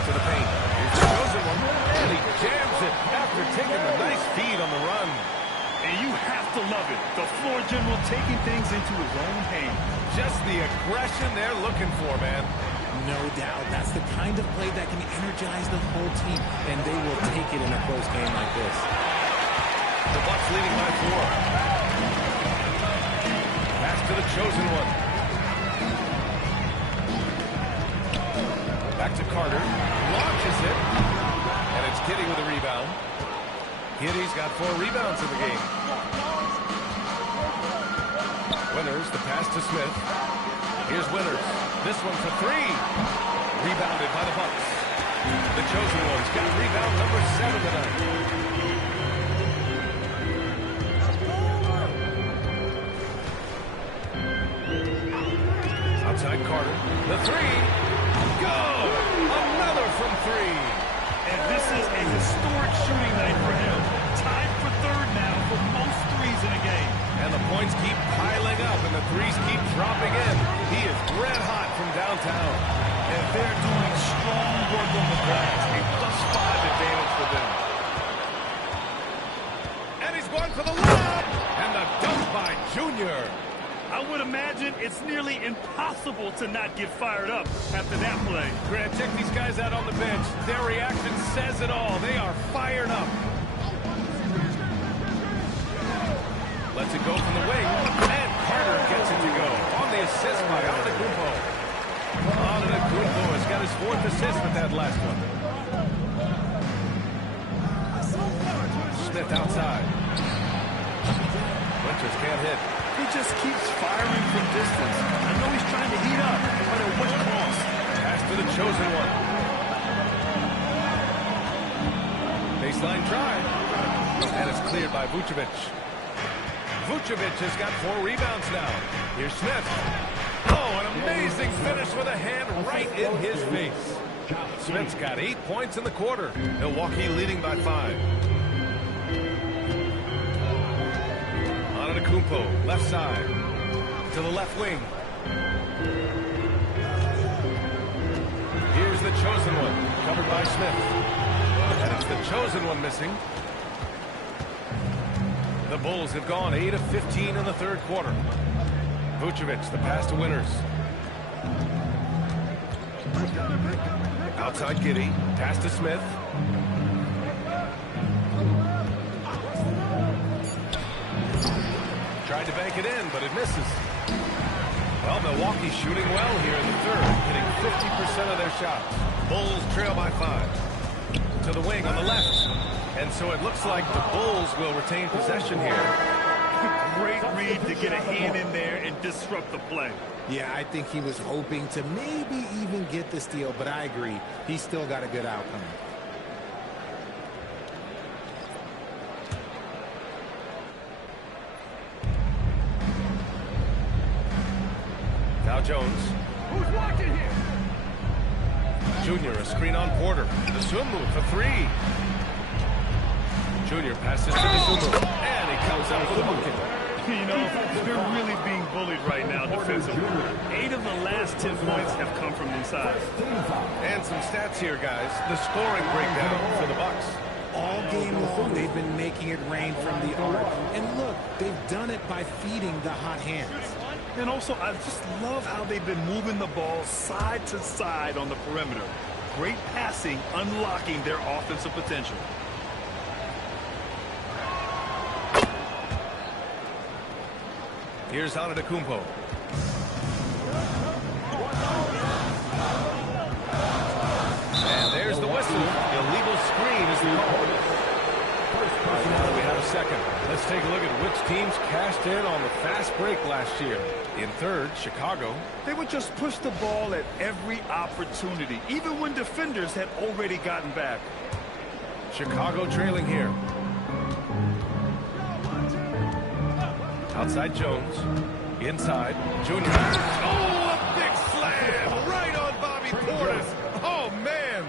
To the paint. Here's the chosen one. And he jams it after taking a nice feed on the run. And you have to love it. The floor general taking things into his own hands. Just the aggression they're looking for, man. No doubt. That's the kind of play that can energize the whole team, and they will take it in a close game like this. The Bucks leading by 4. Pass to the chosen one. Back to Carter. Launches it. And it's Giddey with a rebound. Giddey's got 4 rebounds in the game. Winters, the pass to Smith. Here's Winters. This one for 3. Rebounded by the Bucks. The chosen one's got rebound number 7 tonight. Outside Carter. The 3. Go! Another from 3. And this is a historic shooting night for him. Tied for 3rd now for most threes in a game. And the points keep piling up, and the threes keep dropping in. He is red hot from downtown. And they're doing strong work on the glass. A +5 advantage for them. And he's going for the lob. And the dunk by Junior. I would imagine it's nearly impossible to not get fired up after that play. Grant, check these guys out on the bench. Their reaction says it all. They are fired up. Lets it go from the wing. And Carter gets it to go. On the assist by Antetokounmpo. Antetokounmpo has got his 4th assist with that last one. Smith outside. Winters can't hit. He just keeps firing from distance. I know he's trying to heat up, but at what cost? Pass to the chosen one. Baseline drive. And it's cleared by Vucevic. Vucevic has got 4 rebounds now. Here's Smith. Oh, an amazing finish with a hand right in his face. Smith's got 8 points in the quarter. Milwaukee leading by 5. Antetokounmpo, left side. To the left wing. Here's the chosen one. Covered by Smith. And it's the chosen one missing. The Bulls have gone 8 of 15 in the 3rd quarter. Vucevic, the pass to Winters. Outside Giddey, pass to Smith. Tried to bank it in, but it misses. Well, Milwaukee shooting well here in the 3rd, hitting 50% of their shots. Bulls trail by 5. To the wing on the left. And so it looks like the Bulls will retain possession here. Great read to get a hand in there and disrupt the play. Yeah, I think he was hoping to maybe even get the steal, but I agree. He's still got a good outcome. Jones. Who's watching here? Junior, a screen on Porter. The swim move for three. Junior passes to the swim move. And he comes out with the bucket. You know, they're really being bullied right now defensively. 8 of the last 10 points have come from inside. And some stats here, guys. The scoring breakdown for the Bucks. All game long, they've been making it rain from the arc. And look, they've done it by feeding the hot hands. And also, I just love how they've been moving the ball side to side on the perimeter. Great passing, unlocking their offensive potential. Here's Antetokounmpo. And there's the whistle. Illegal screen is the call. Now that we have a second, let's take a look at which teams cashed in on the fast break last year. In third, Chicago. They would just push the ball at every opportunity, even when defenders had already gotten back. Chicago trailing here. Outside Jones. Inside, Junior. Oh, a big slam right on Bobby Portis. Oh, man.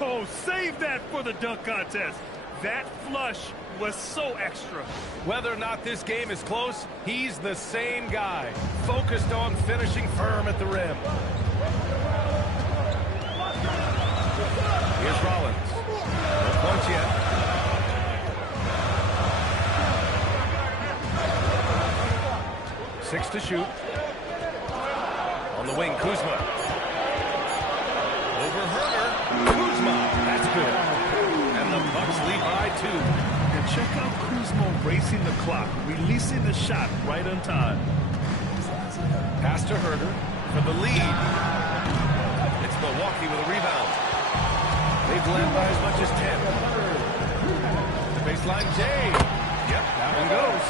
Oh, save that for the dunk contest. That flush was so extra. Whether or not this game is close, he's the same guy, focused on finishing firm at the rim. Here's Rollins. No points yet. Six to shoot. On the wing, Kuzma. Over Herder. Kuzma. That's good. And the Bucks lead by 2. And check out Kuzma racing the clock, releasing the shot right on time. Pass to Herder for the lead. It's Milwaukee with a rebound. They've led by as much as 10. The baseline, Jay. Yep, that one goes.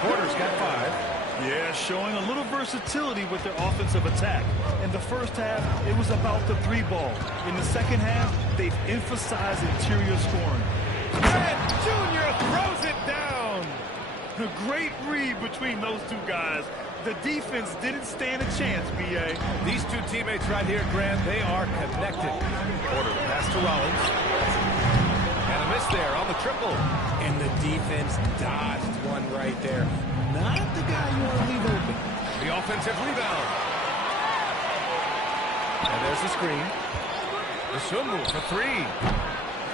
Porter's got 5. Yeah, showing a little versatility with their offensive attack. In the first half, it was about the 3-ball. In the second half, they've emphasized interior scoring. And Junior throws it down. A great read between those two guys. The defense didn't stand a chance, B.A. These two teammates right here, Grant, they are connected. Porter pass to Rollins. And a miss there on the triple. And the defense dodged one right there. Not the guy you want to leave open. The offensive rebound. And there's the screen. The swim move for 3.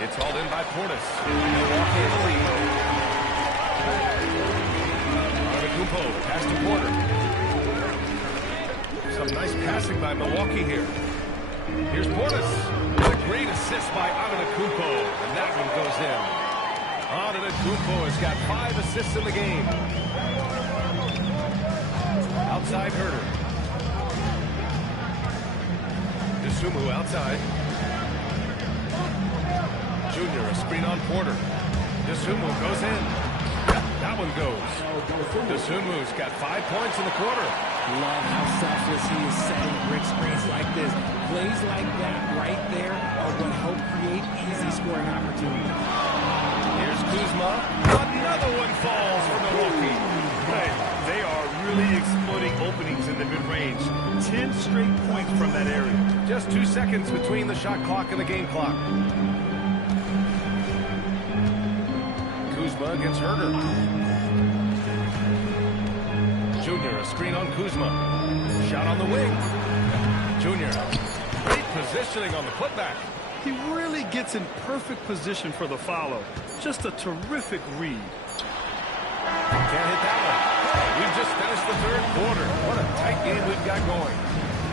It's hauled in by Portis. Milwaukee in the lead. Antetokounmpo pass to Porter. Some nice passing by Milwaukee here. Here's Portis. A great assist by Antetokounmpo. And that one goes in. Antetokounmpo has got 5 assists in the game. Outside Herder. Dosunmu outside. Junior, a screen on Porter. Dosunmu goes in. That one goes. Dosunmu's got 5 points in the quarter. Love how selfless he is setting brick screens like this. Plays like that right there are what help create easy scoring opportunities. Here's Kuzma. Another one falls for Milwaukee. Hey, they are really exploiting openings in the mid-range. 10 straight points from that area. Just 2 seconds between the shot clock and the game clock. Kuzma against Herder. Junior, a screen on Kuzma. Shot on the wing. Junior, great positioning on the putback. He really gets in perfect position for the follow. Just a terrific read. Can't hit that one. We've just finished the 3rd quarter. What a tight game we've got going.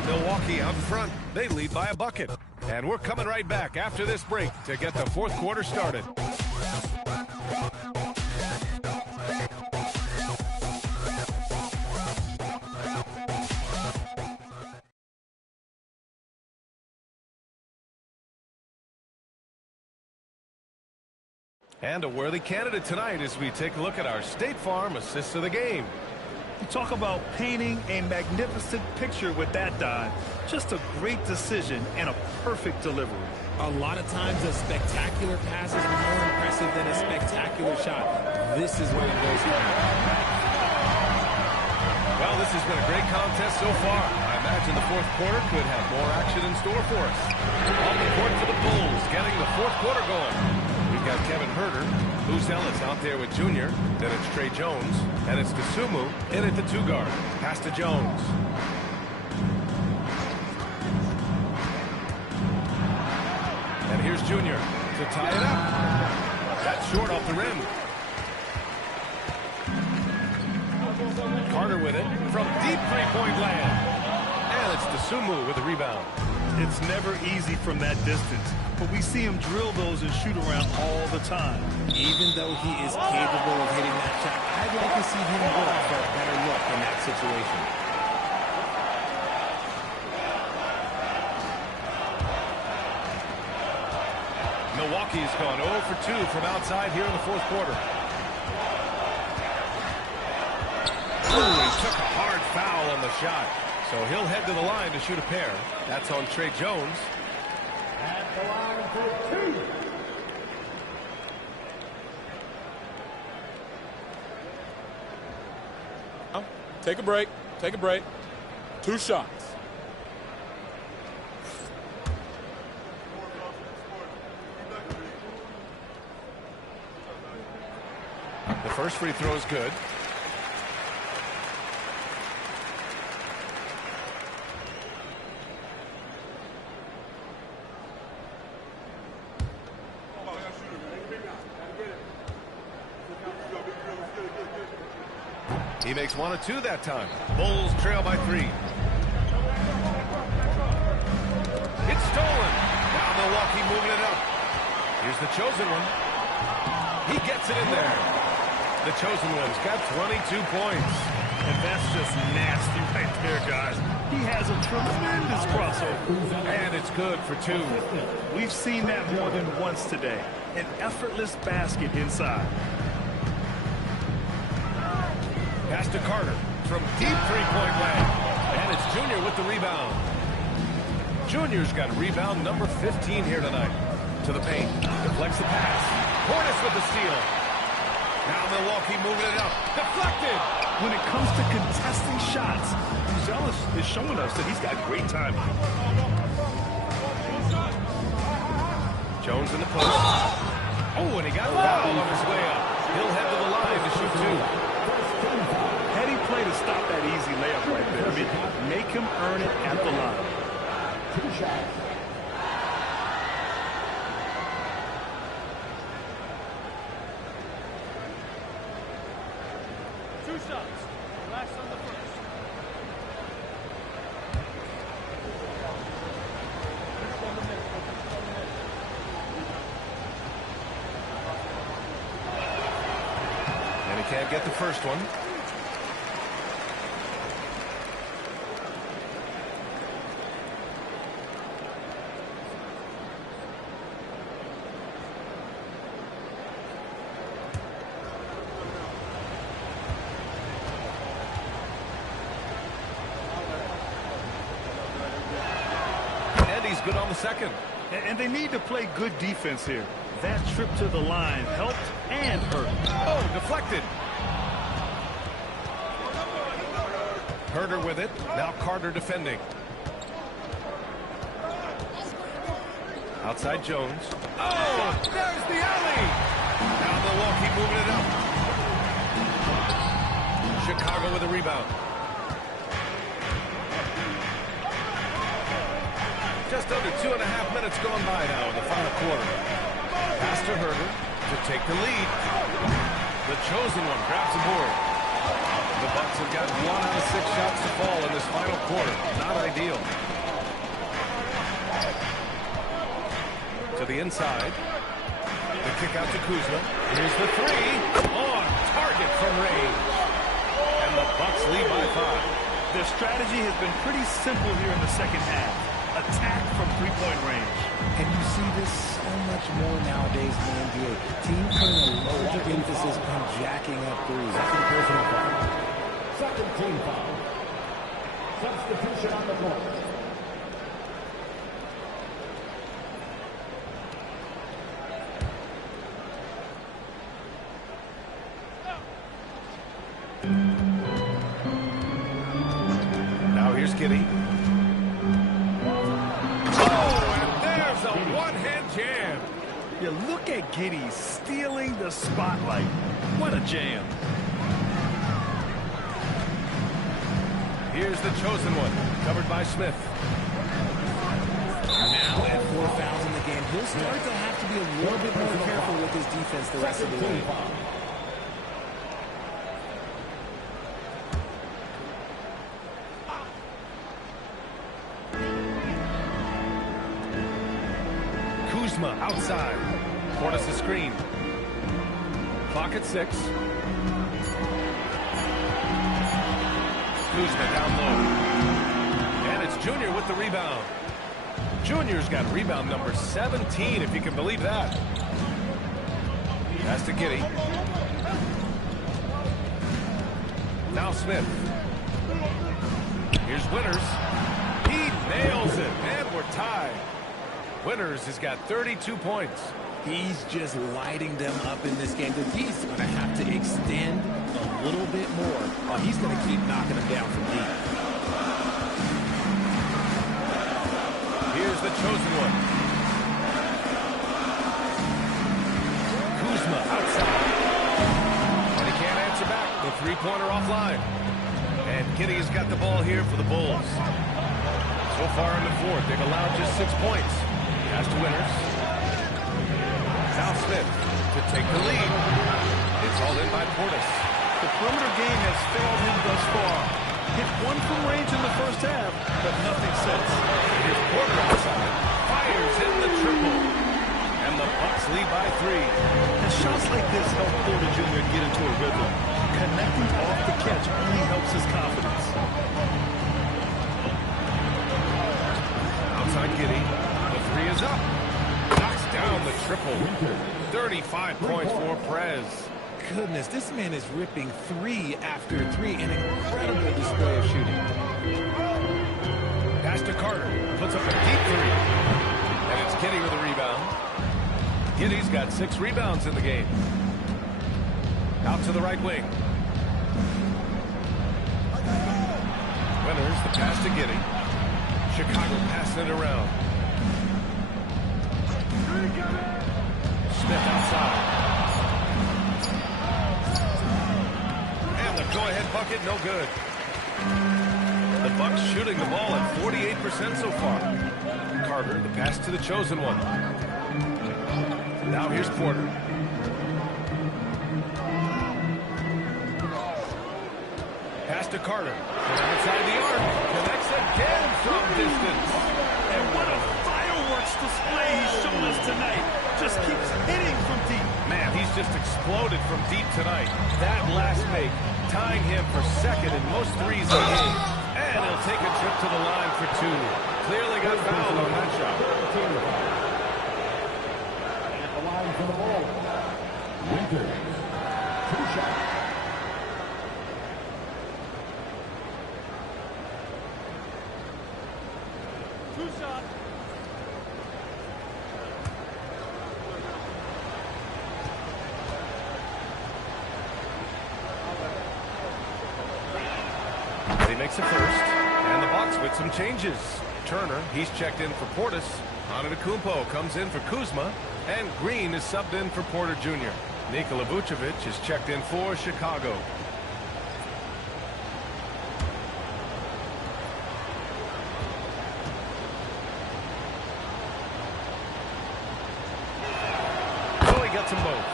Milwaukee out front. They lead by a bucket. And we're coming right back after this break to get the 4th quarter started. And a worthy candidate tonight as we take a look at our State Farm assists of the game. You talk about painting a magnificent picture with that dive. Just a great decision and a perfect delivery. A lot of times a spectacular pass is more impressive than a spectacular shot. This is when it goes down. Well, this has been a great contest so far. I Imagine the fourth quarter could have more action in store for us. On the court for the Bulls, getting the fourth quarter going. We've got Kevin Huerter, Luz Ellis out there with Junior. Then it's Trey Jones, and it's Dosunmu in at the 2-guard. Pass to Jones. And here's Junior to tie it up. That's short off the rim. Carter with it from deep three-point land. And it's Dosunmu with the rebound. It's never easy from that distance, but we see him drill those and shoot around all the time. Even though he is capable of hitting that shot, I'd like to see him work for a better look in that situation. Milwaukee's gone 0 for 2 from outside here in the fourth quarter. Ooh, he took a hard foul on the shot. So he'll head to the line to shoot a pair. That's on Trey Jones. At the line for 2. Take a break. Take a break. 2 shots. The first free throw is good. He makes 1 of 2 that time. Bulls trail by 3. It's stolen. Now Milwaukee moving it up. Here's the chosen one. He gets it in there. The chosen one's got 22 points. And that's just nasty right there, guys. He has a tremendous crossover. And it's good for 2. We've seen that more than once today. An effortless basket inside. Pass to Carter from deep three-point land. And it's Junior with the rebound. Junior's got rebound number 15 here tonight. To the paint. Deflects the pass. Hornets with the steal. Now Milwaukee moving it up. Deflected. When it comes to contesting shots, Ellis is showing us that he's got great timing. Jones in the post. Oh, and he got fouled on his way up. He'll head to the line to shoot 2. Heady play to stop that easy layup right there. I mean, make him earn it at the line. 2 shots. Relax on the first. And he can't get the first one. He's good on the second. And they need to play good defense here. That trip to the line helped and hurt. Oh, deflected. Huerter with it. Now Carter defending. Outside Jones. Oh, there's the alley. Now Milwaukee moving it up. Chicago with a rebound. Just under 2.5 minutes gone by now in the final quarter. Pass to Huerter to take the lead. The chosen one grabs the board. The Bucks have got 1 out of 6 shots to fall in this final quarter. Not ideal. To the inside. The kick out to Kuzma. Here's the 3. On target from range. And the Bucks lead by 5. Their strategy has been pretty simple here in the second half. Attack from three-point range. And you see this so much more nowadays in the NBA. Teams putting a larger emphasis on jacking up threes. Second personal foul. Second team foul. Substitution on the court. Now here's Giddey. Yeah, look at Giddey stealing the spotlight. What a jam. Here's the chosen one, covered by Smith. Now at 4 fouls in the game, he'll start to have to be a little bit more careful with his defense the rest of the way. Kuzma outside. Portis a screen. Clock at 6. Kuzma down low. And it's Junior with the rebound. Junior's got rebound number 17, if you can believe that. Pass to Giddey. Now Smith. Here's Winters. He nails it, and we're tied. Winters has got 32 points. He's just lighting them up in this game. He's going to have to extend a little bit more, or he's going to keep knocking them down from deep. Here's the chosen one. Kuzma outside. And he can't answer back. The three-pointer offline. And Giddey's got the ball here for the Bulls. So far in the fourth, they've allowed just 6 points. Pass to Winters. Now Smith to take the lead. It's all in by Portis. The perimeter game has failed him thus far. Hit one from range in the first half, but nothing since. Here's Porter outside. Fires in the triple. And the Bucks lead by 3. And shots like this help Porter Jr. get into a rhythm. Connecting off the catch only helps his confidence. Outside Giddey. The 3 is up. Knocks down the triple. 35 points for Prez. Goodness, this man is ripping 3 after 3. An incredible display of shooting. Pass to Carter. Puts up a deep 3. And it's Giddey with a rebound. Giddey's got 6 rebounds in the game. Out to the right wing. Winters, the pass to Giddey. Chicago passing it around. Smith outside. And the go-ahead bucket, no good. The Bucks shooting the ball at 48% so far. Carter, the pass to the chosen one. Now here's Porter. Pass to Carter. From outside the arc. Connects again from distance. And what a fireworks display he's shown us tonight. Just keeps hitting from deep. Man, he's just exploded from deep tonight. That last make, tying him for second in most threes in the game. And he'll take a trip to the line for 2. Clearly got fouled on that shot. At the line for the ball. Winter. 2 shots. He makes it first, and the Bucks with some changes. Turner, he's checked in for Portis. Antetokounmpo comes in for Kuzma, and Green is subbed in for Porter Jr. Nikola Vucevic is checked in for Chicago. So he gets them both.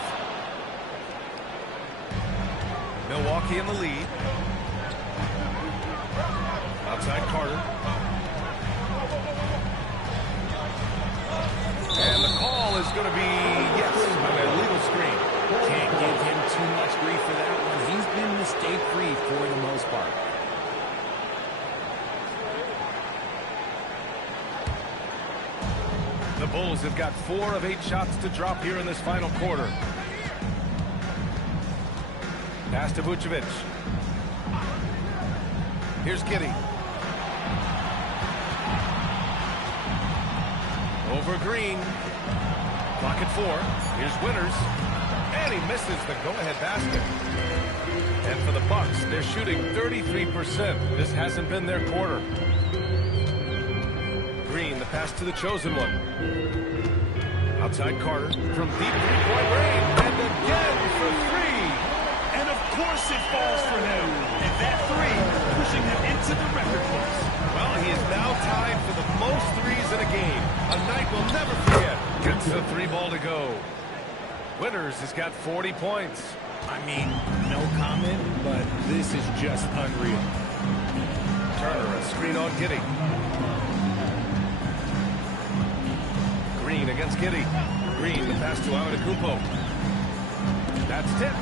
Milwaukee in the lead. Outside Carter. And the call is going to be, yes, an illegal screen. Can't give him too much grief for that one. He's been mistake-free for the most part. The Bulls have got 4 of 8 shots to drop here in this final quarter. Pass to Vucevic. Here's Giddey. Over Green. Clock at 4. Here's Winters. And he misses the go-ahead basket. And for the Bucks, they're shooting 33%. This hasn't been their quarter. Green, the pass to the chosen one. Outside Carter from deep three-point range. And again for three. And of course it falls for him. And that three pushing him into the record books. Well, he is now tied for the most threes in a game. A night we'll never forget. Gets the three ball to go. Winters has got 40 points. I mean, no comment, but this is just unreal. Turner, a screen on Giddey. Green against Giddey. Green, the pass to Antetokounmpo. That's tipped.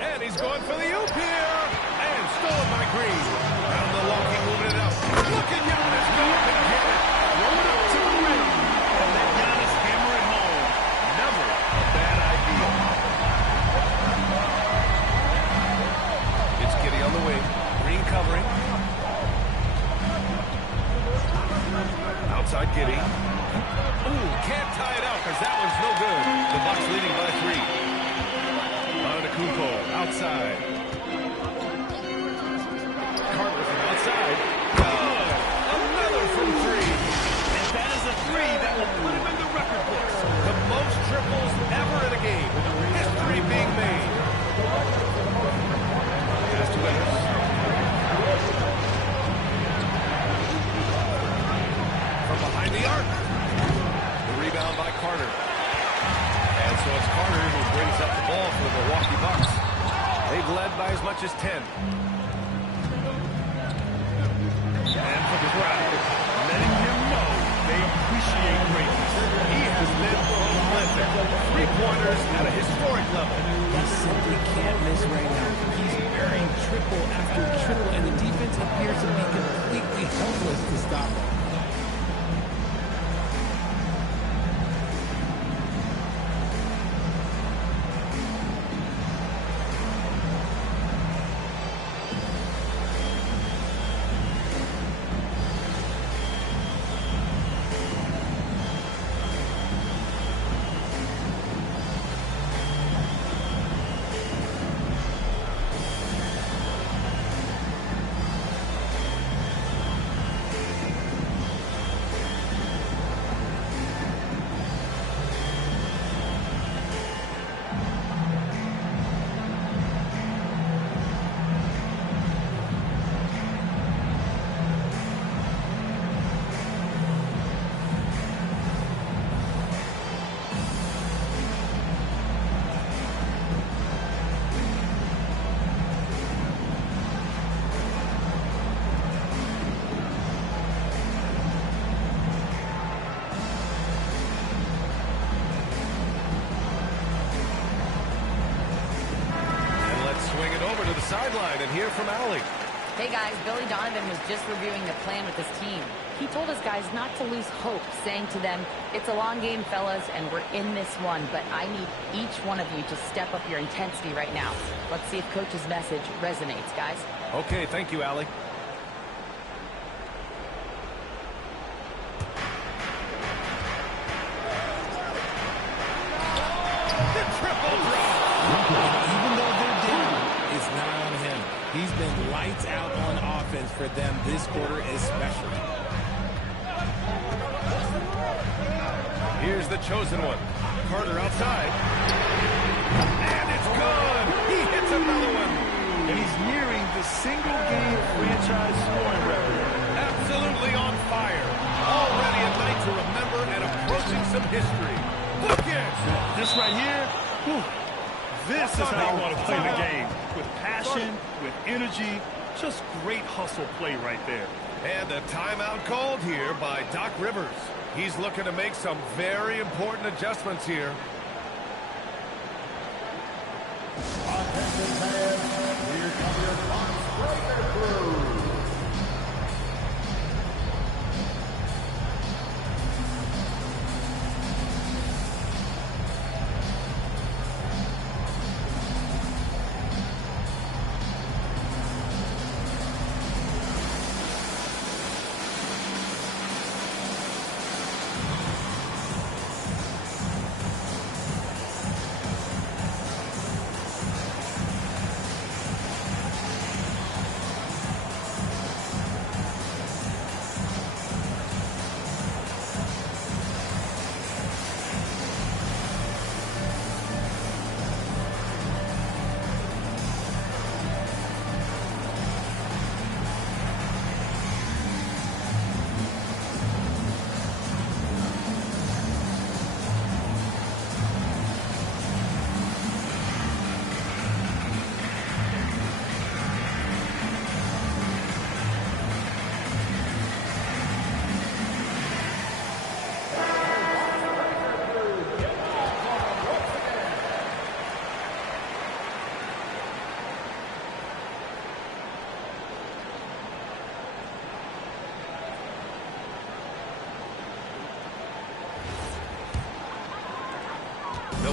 And he's going for the oop here. And stolen by Green. Now Milwaukee moving it up. Look at Giannis go up and get it. Roll it up to the rim. And let Giannis hammer it home. Never a bad idea. It's Giddey on the wing. Green covering. Outside Giddey. Ooh, can't tie it up because that one's no good. The Bucks leading by 3. Antetokounmpo outside. Carter from outside. Good! Another from 3. And that is a three that will put him in the record books. The most triples ever in a game. History being made. Pass to Winters. From behind the arc. The rebound by Carter. And so it's Carter who brings up the ball for the Milwaukee Bucks. They've led by as much as 10. And for the crowd, letting him know they appreciate greatness. He has been prolific. Three-pointers at a historic level. He simply can't miss right now. He's burying triple after triple, and the defense appears to be completely helpless to stop him. Sideline and hear from Allie. Hey guys, Billy Donovan was just reviewing the plan with his team. He told his guys not to lose hope, saying to them, it's a long game, fellas, and we're in this one, but I need each one of you to step up your intensity right now. Let's see if Coach's message resonates, guys. Okay, thank you, Allie. The triple drop. Even though they're down, it's not on him. He's been lights out on offense for them this quarter especially. Here's the chosen one. Carter outside. And it's good. He hits another one. And he's nearing the single-game franchise scoring record. Absolutely on fire. Already a night to remember and approaching some history. Look it. This right here, whew, this is how you want to play the game. With passion, with energy, just great hustle play right there. And a timeout called here by Doc Rivers. He's looking to make some very important adjustments here. Attention fans, here come your Bucks breaker crew.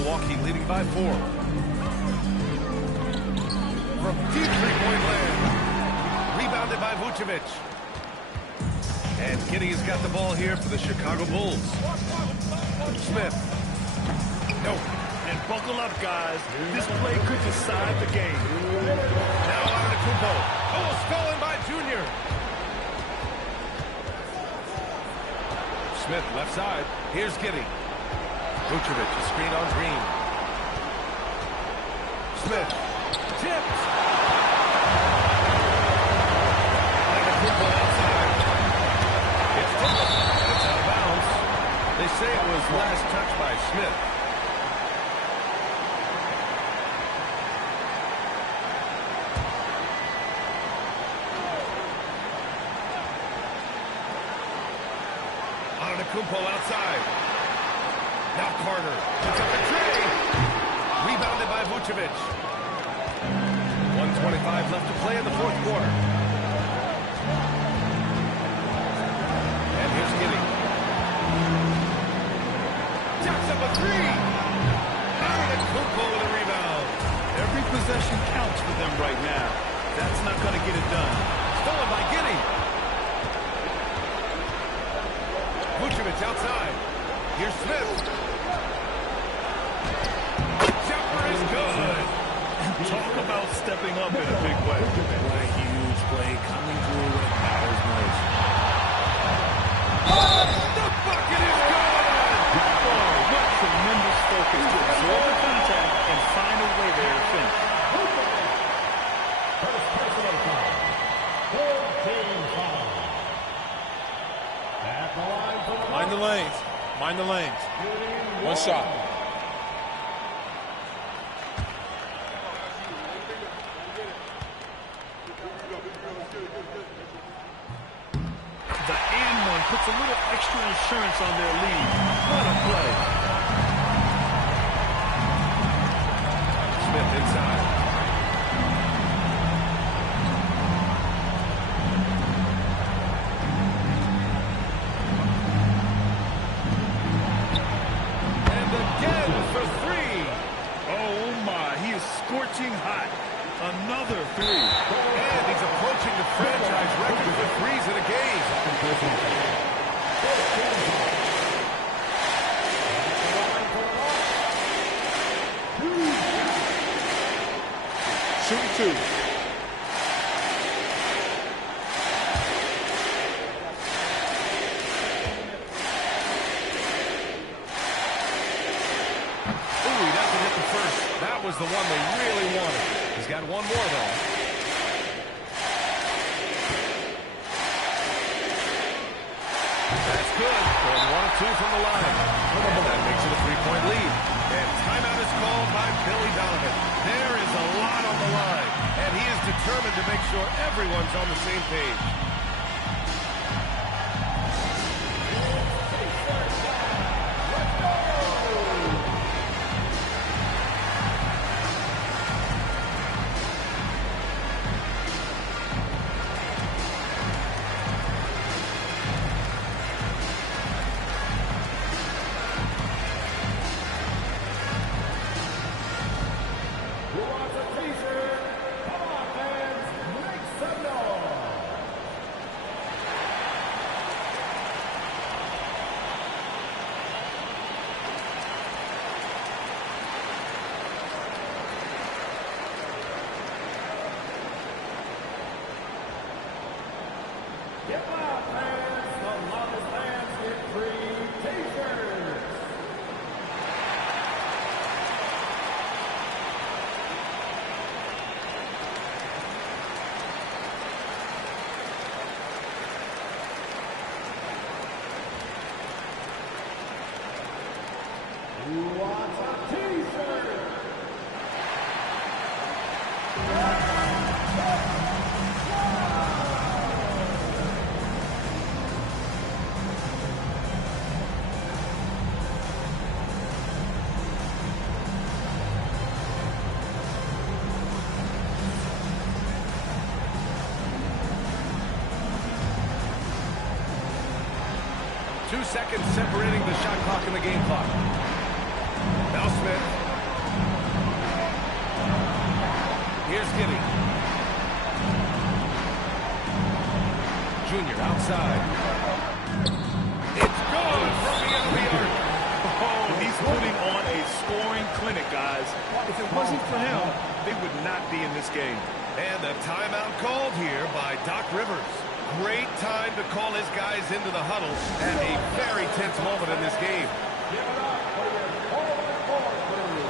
Milwaukee leading by 4. From deep three-point land. Rebounded by Vucevic. And Giddey has got the ball here for the Chicago Bulls. Smith. No. And buckle up, guys. This play could decide the game. Now Antetokounmpo. Oh, stolen by Junior. Smith left side. Here's Giddey. Vucevic, a screen on Green. Smith. Tipped. Antetokounmpo outside. It's tipped. It's out of bounds. They say it was last touched by Smith. Antetokounmpo outside. Now Carter. Puts up a three. Rebounded by Vucevic. 1:25 left to play in the fourth quarter. And here's Giddey. Jacks up a three. Antetokounmpo with a rebound. Every possession counts for them right now. That's not going to get it done. Stolen by Giddey. Vucevic outside. Here's Smith. Jumper is good. Talk about stepping up in a big way. What a huge play coming through when it matters most. The bucket is good! Oh, what tremendous focus to absorb the contact and find a way there to finish. First personal foul. 14 foul. At the line for the Mind the lanes. Mind the lanes. One shot. The and one puts a little extra insurance on their lead. What a play. Smith inside. And again for three. Oh, my. He is scorching hot. Another three. And he's approaching the franchise record for threes in a game. Shooting two. Ooh, he doesn't hit the first. That was the one they really wanted. He's got one more, though. That's good. Going 1 of 2 from the line. And that makes it a 3-point lead. And timeout is called by Billy Donovan. There is a lot on the line. And he is determined to make sure everyone's on the same page. Two seconds separating the shot clock and the game clock. Now Smith. Here's Giddey. Junior outside. It's gone from the end of the arc. Oh, he's putting on a scoring clinic, guys. If it wasn't for him, they would not be in this game. And a timeout called here by Doc Rivers. Great time to call his guys into the huddle at a very tense moment in this game. Give it up for your forward crew.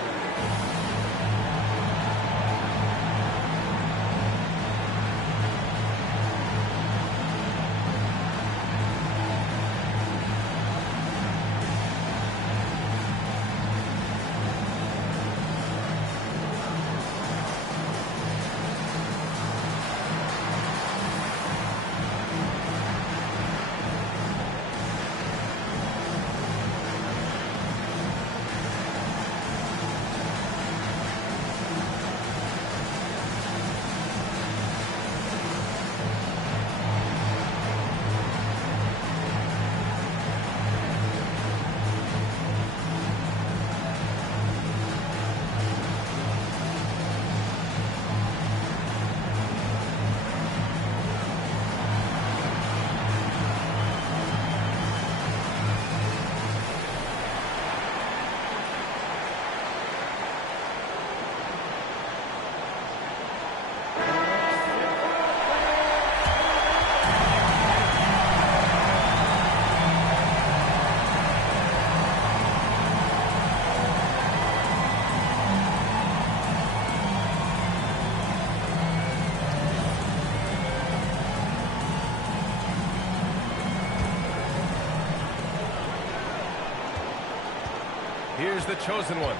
Here's the chosen one.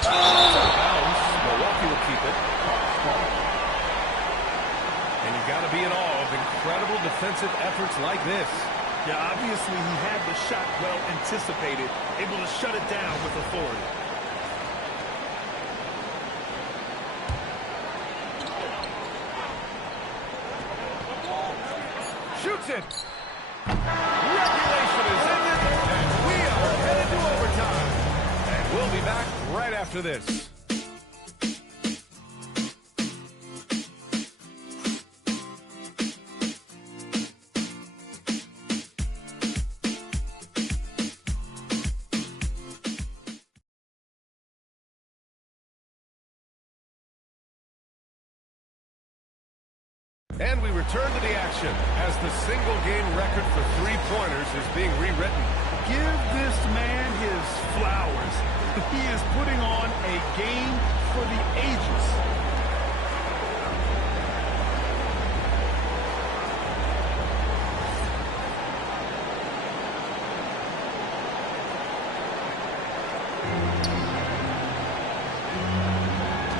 Bounce. Milwaukee will keep it. And you got to be in awe of incredible defensive efforts like this. Yeah, obviously he had the shot well anticipated, able to shut it down with authority. Shoots it. Regulation is ended, and we are headed to overtime. And we'll be back right after this. And we return to the action as the single-game record for three-pointers is being rewritten. Give this man his flowers. He is putting on a game for the ages.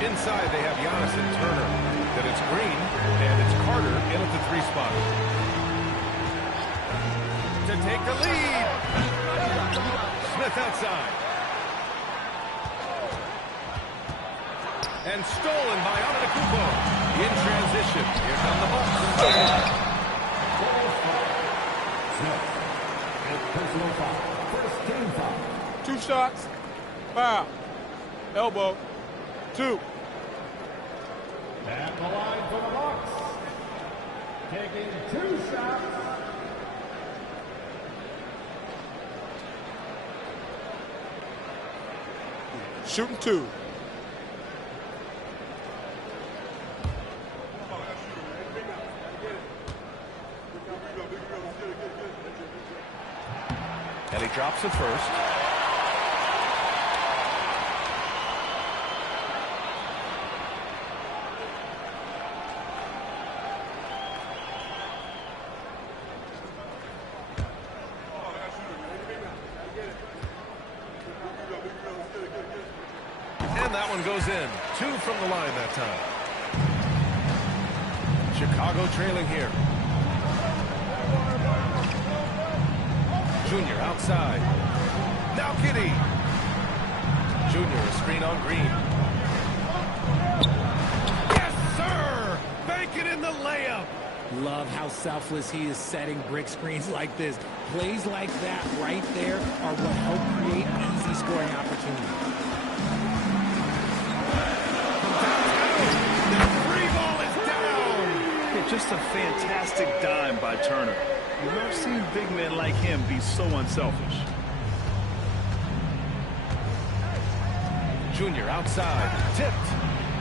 Inside, they have Giannis and Turner. Then it's Green, and it's Carter in at the three spot. To take the lead. Smith outside. And stolen by Antetokounmpo. In transition. Here come the Bucks. Personal foul. First team foul. 2 shots. Foul. Elbow. 2. At the line for the Bucks. Taking 2 shots. Shooting 2. And he drops it first. And that one goes in. 2 from the line that time. Chicago trailing here. Junior outside. Now Giddey. Junior, a screen on Green. Yes, sir! Bank it in the layup. Love how selfless he is setting brick screens like this. Plays like that right there are what help create easy scoring opportunities. The free ball is down. Yeah, just a fantastic dime by Turner. You love seeing big men like him be so unselfish. Junior outside, tipped,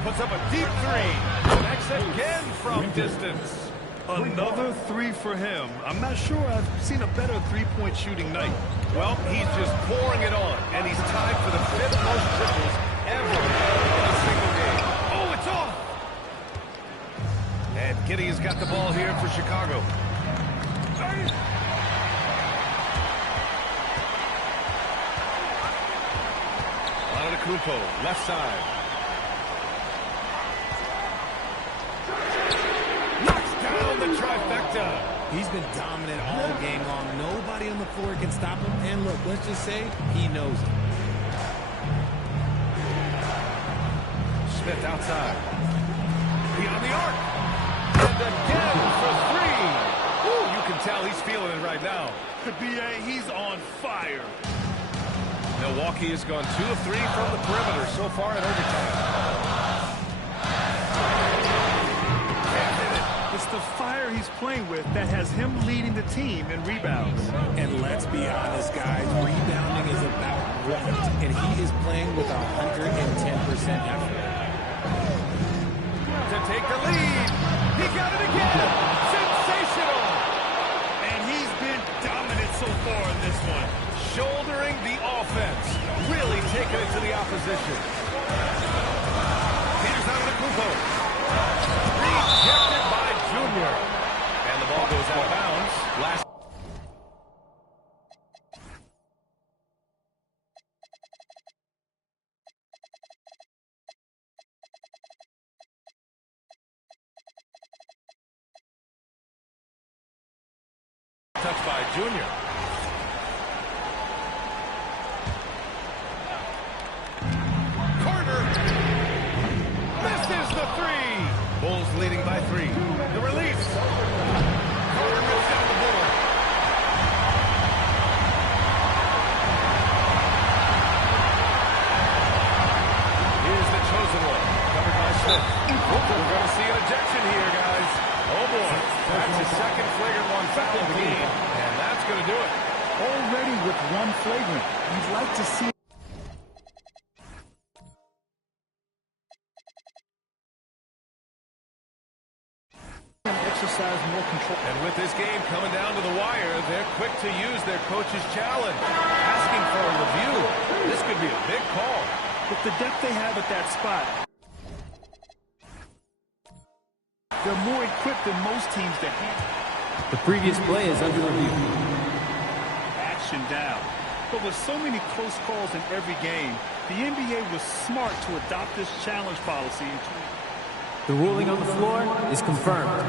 puts up a deep three, connects again from distance. Another three for him. I'm not sure I've seen a better three-point shooting night. Well, he's just pouring it on, and he's tied for the 5th most triples ever in a single game. Oh, it's off! And Giddey has got the ball here for Chicago. Antetokounmpo, left side. Knocks down the trifecta. He's been dominant all game long. Nobody on the floor can stop him. And look, let's just say he knows it. Smith outside. Beyond the arc. And again for three. Woo, you can tell he's feeling it right now. B.A., he's on fire. Milwaukee has gone 2 of 3 from the perimeter so far in overtime. It's the fire he's playing with that has him leading the team in rebounds. And let's be honest, guys, rebounding is about want, and he is playing with 110% effort. To take the lead. He got it again. Sensational. And he's been dominant so far in this one. Shouldering the offense. Really taking it to the opposition. Here's Antetokounmpo. Rejected by Junior. And the ball goes out of bounds. Last. Touched by Junior. Carter misses the three. Bulls leading by 3. The release. Carter rips down the board. Here's the chosen one, covered by Smith. We're going to see an ejection here, guys. Oh boy, that's his second flagrant one foul of the game, and that's going to do it. Already with one flagrant. You'd like to see him exercise more control. And with this game coming down to the wire, they're quick to use their coach's challenge, asking for a review. This could be a big call. With the depth they have at that spot, they're more equipped than most teams to handle. The previous play is under review. Action down. But with so many close calls in every game, the NBA was smart to adopt this challenge policy. The ruling on the floor is confirmed.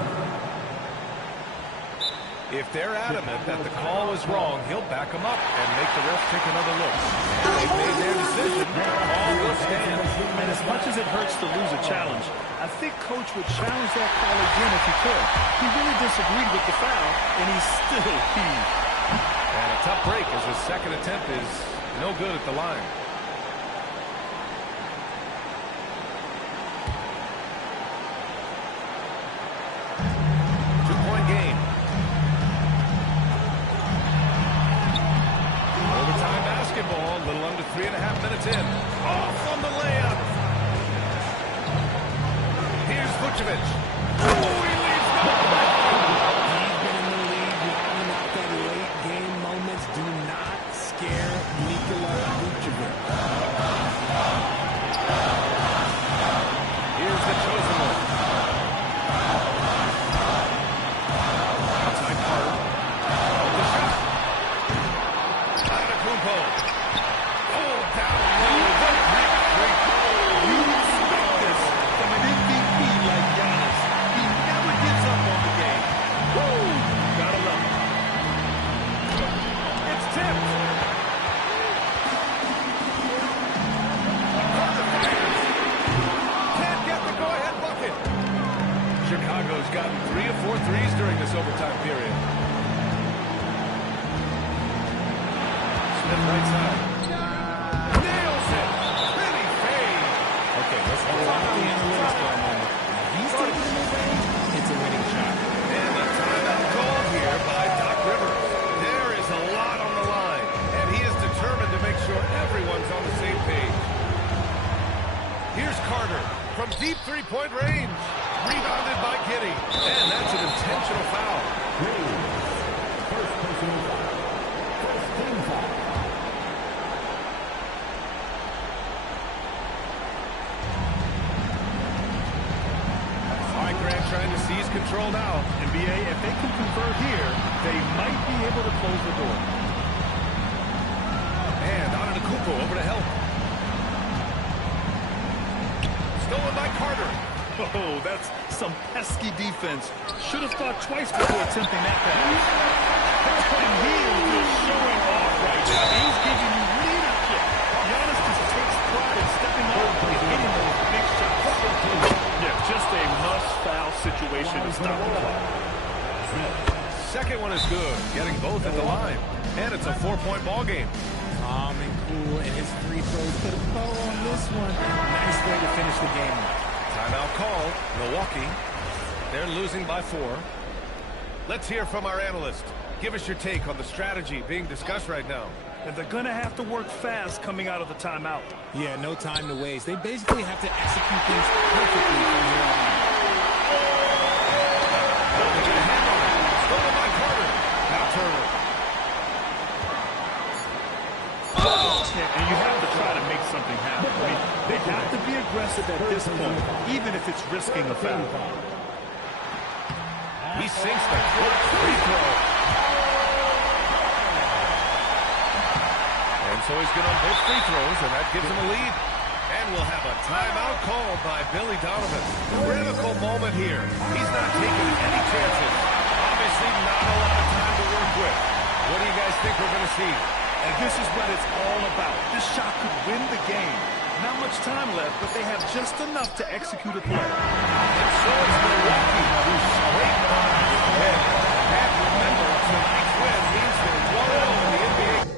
If they're adamant that the call was wrong, he'll back them up and make the ref take another look. They've made their decision. All will stand. And as much as it hurts to lose a challenge, I think Coach would challenge that call again if he could. He really disagreed with the foul, and he's still heaved. And a tough break as his second attempt is no good at the line. Two-point game. Overtime basketball, a little under 3.5 minutes in. Off on the layup. Here's Vucevic. Oh, he leaves no question. He's been in the league long enough that late game moments do not scare Nikola Vucevic. Here's the chosen one. Outside Carter. The shot. Antetokounmpo. Oh, down low. The great three. You expect this from an MVP like Giannis. He never gives up on the game. Woo! Gotta love it. It's tipped. Carter fires. Can't get the go-ahead bucket. Chicago's gotten 3 of 4 threes Smith right side. Nails it. Pretty fade. Okay, let's hold on to the analytics for a moment. If he's taking the mid-range, it's a winning shot. And the timeout called here by Doc Rivers. There is a lot on the line, and he is determined to make sure everyone's on the same page. Here's Carter from deep three-point range. Rebounded by Giddey. And that's an intentional foul. First personal foul. First team foul. All right, Grant trying to seize control now. NBA, if they can convert here, they might be able to close the door. And Antetokounmpo over to help. Stolen by Carter. Oh, that's some pesky defense. Should have thought twice before attempting that pass. And he is just showing off right now. He's giving you leadership. Giannis just takes pride in stepping up and hitting those big shots. Yeah, just a must-foul situation to stop the clock. Second one is good, getting both at the line. And it's a 4-point ball game. Calm and cool, and his free throws put a bow on this one. Nice way to finish the game. Timeout called. Milwaukee. They're losing by 4. Let's hear from our analyst. Give us your take on the strategy being discussed right now. And they're going to have to work fast coming out of the timeout. Yeah, no time to waste. They basically have to execute things perfectly from here on out. Stolen by Carter. Now Turner. And you have to try to make something happen. I mean, they have to be aggressive at this point, even if it's risking a foul. He sinks the first free throw. And so he's good on both free throws, and that gives him a lead. And we'll have a timeout called by Billy Donovan. Critical moment here. He's not taking any chances. Obviously not a lot of time to work with. What do you guys think we're going to see? And this is what it's all about. This shot could win the game. Not much time left, but they have just enough to execute a play. And so it's Milwaukee, who straight on ahead. And remember, tonight's win means they're 1-0 in the NBA.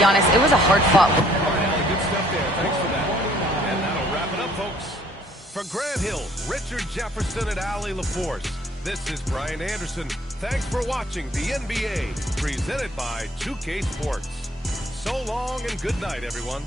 Giannis, it was a hard-fought. All right, Allie, good stuff there. Thanks for that. And that'll wrap it up, folks. For Grant Hill, Richard Jefferson, and Allie LaForce, this is Brian Anderson. Thanks for watching the NBA, presented by 2K Sports. So long and good night, everyone.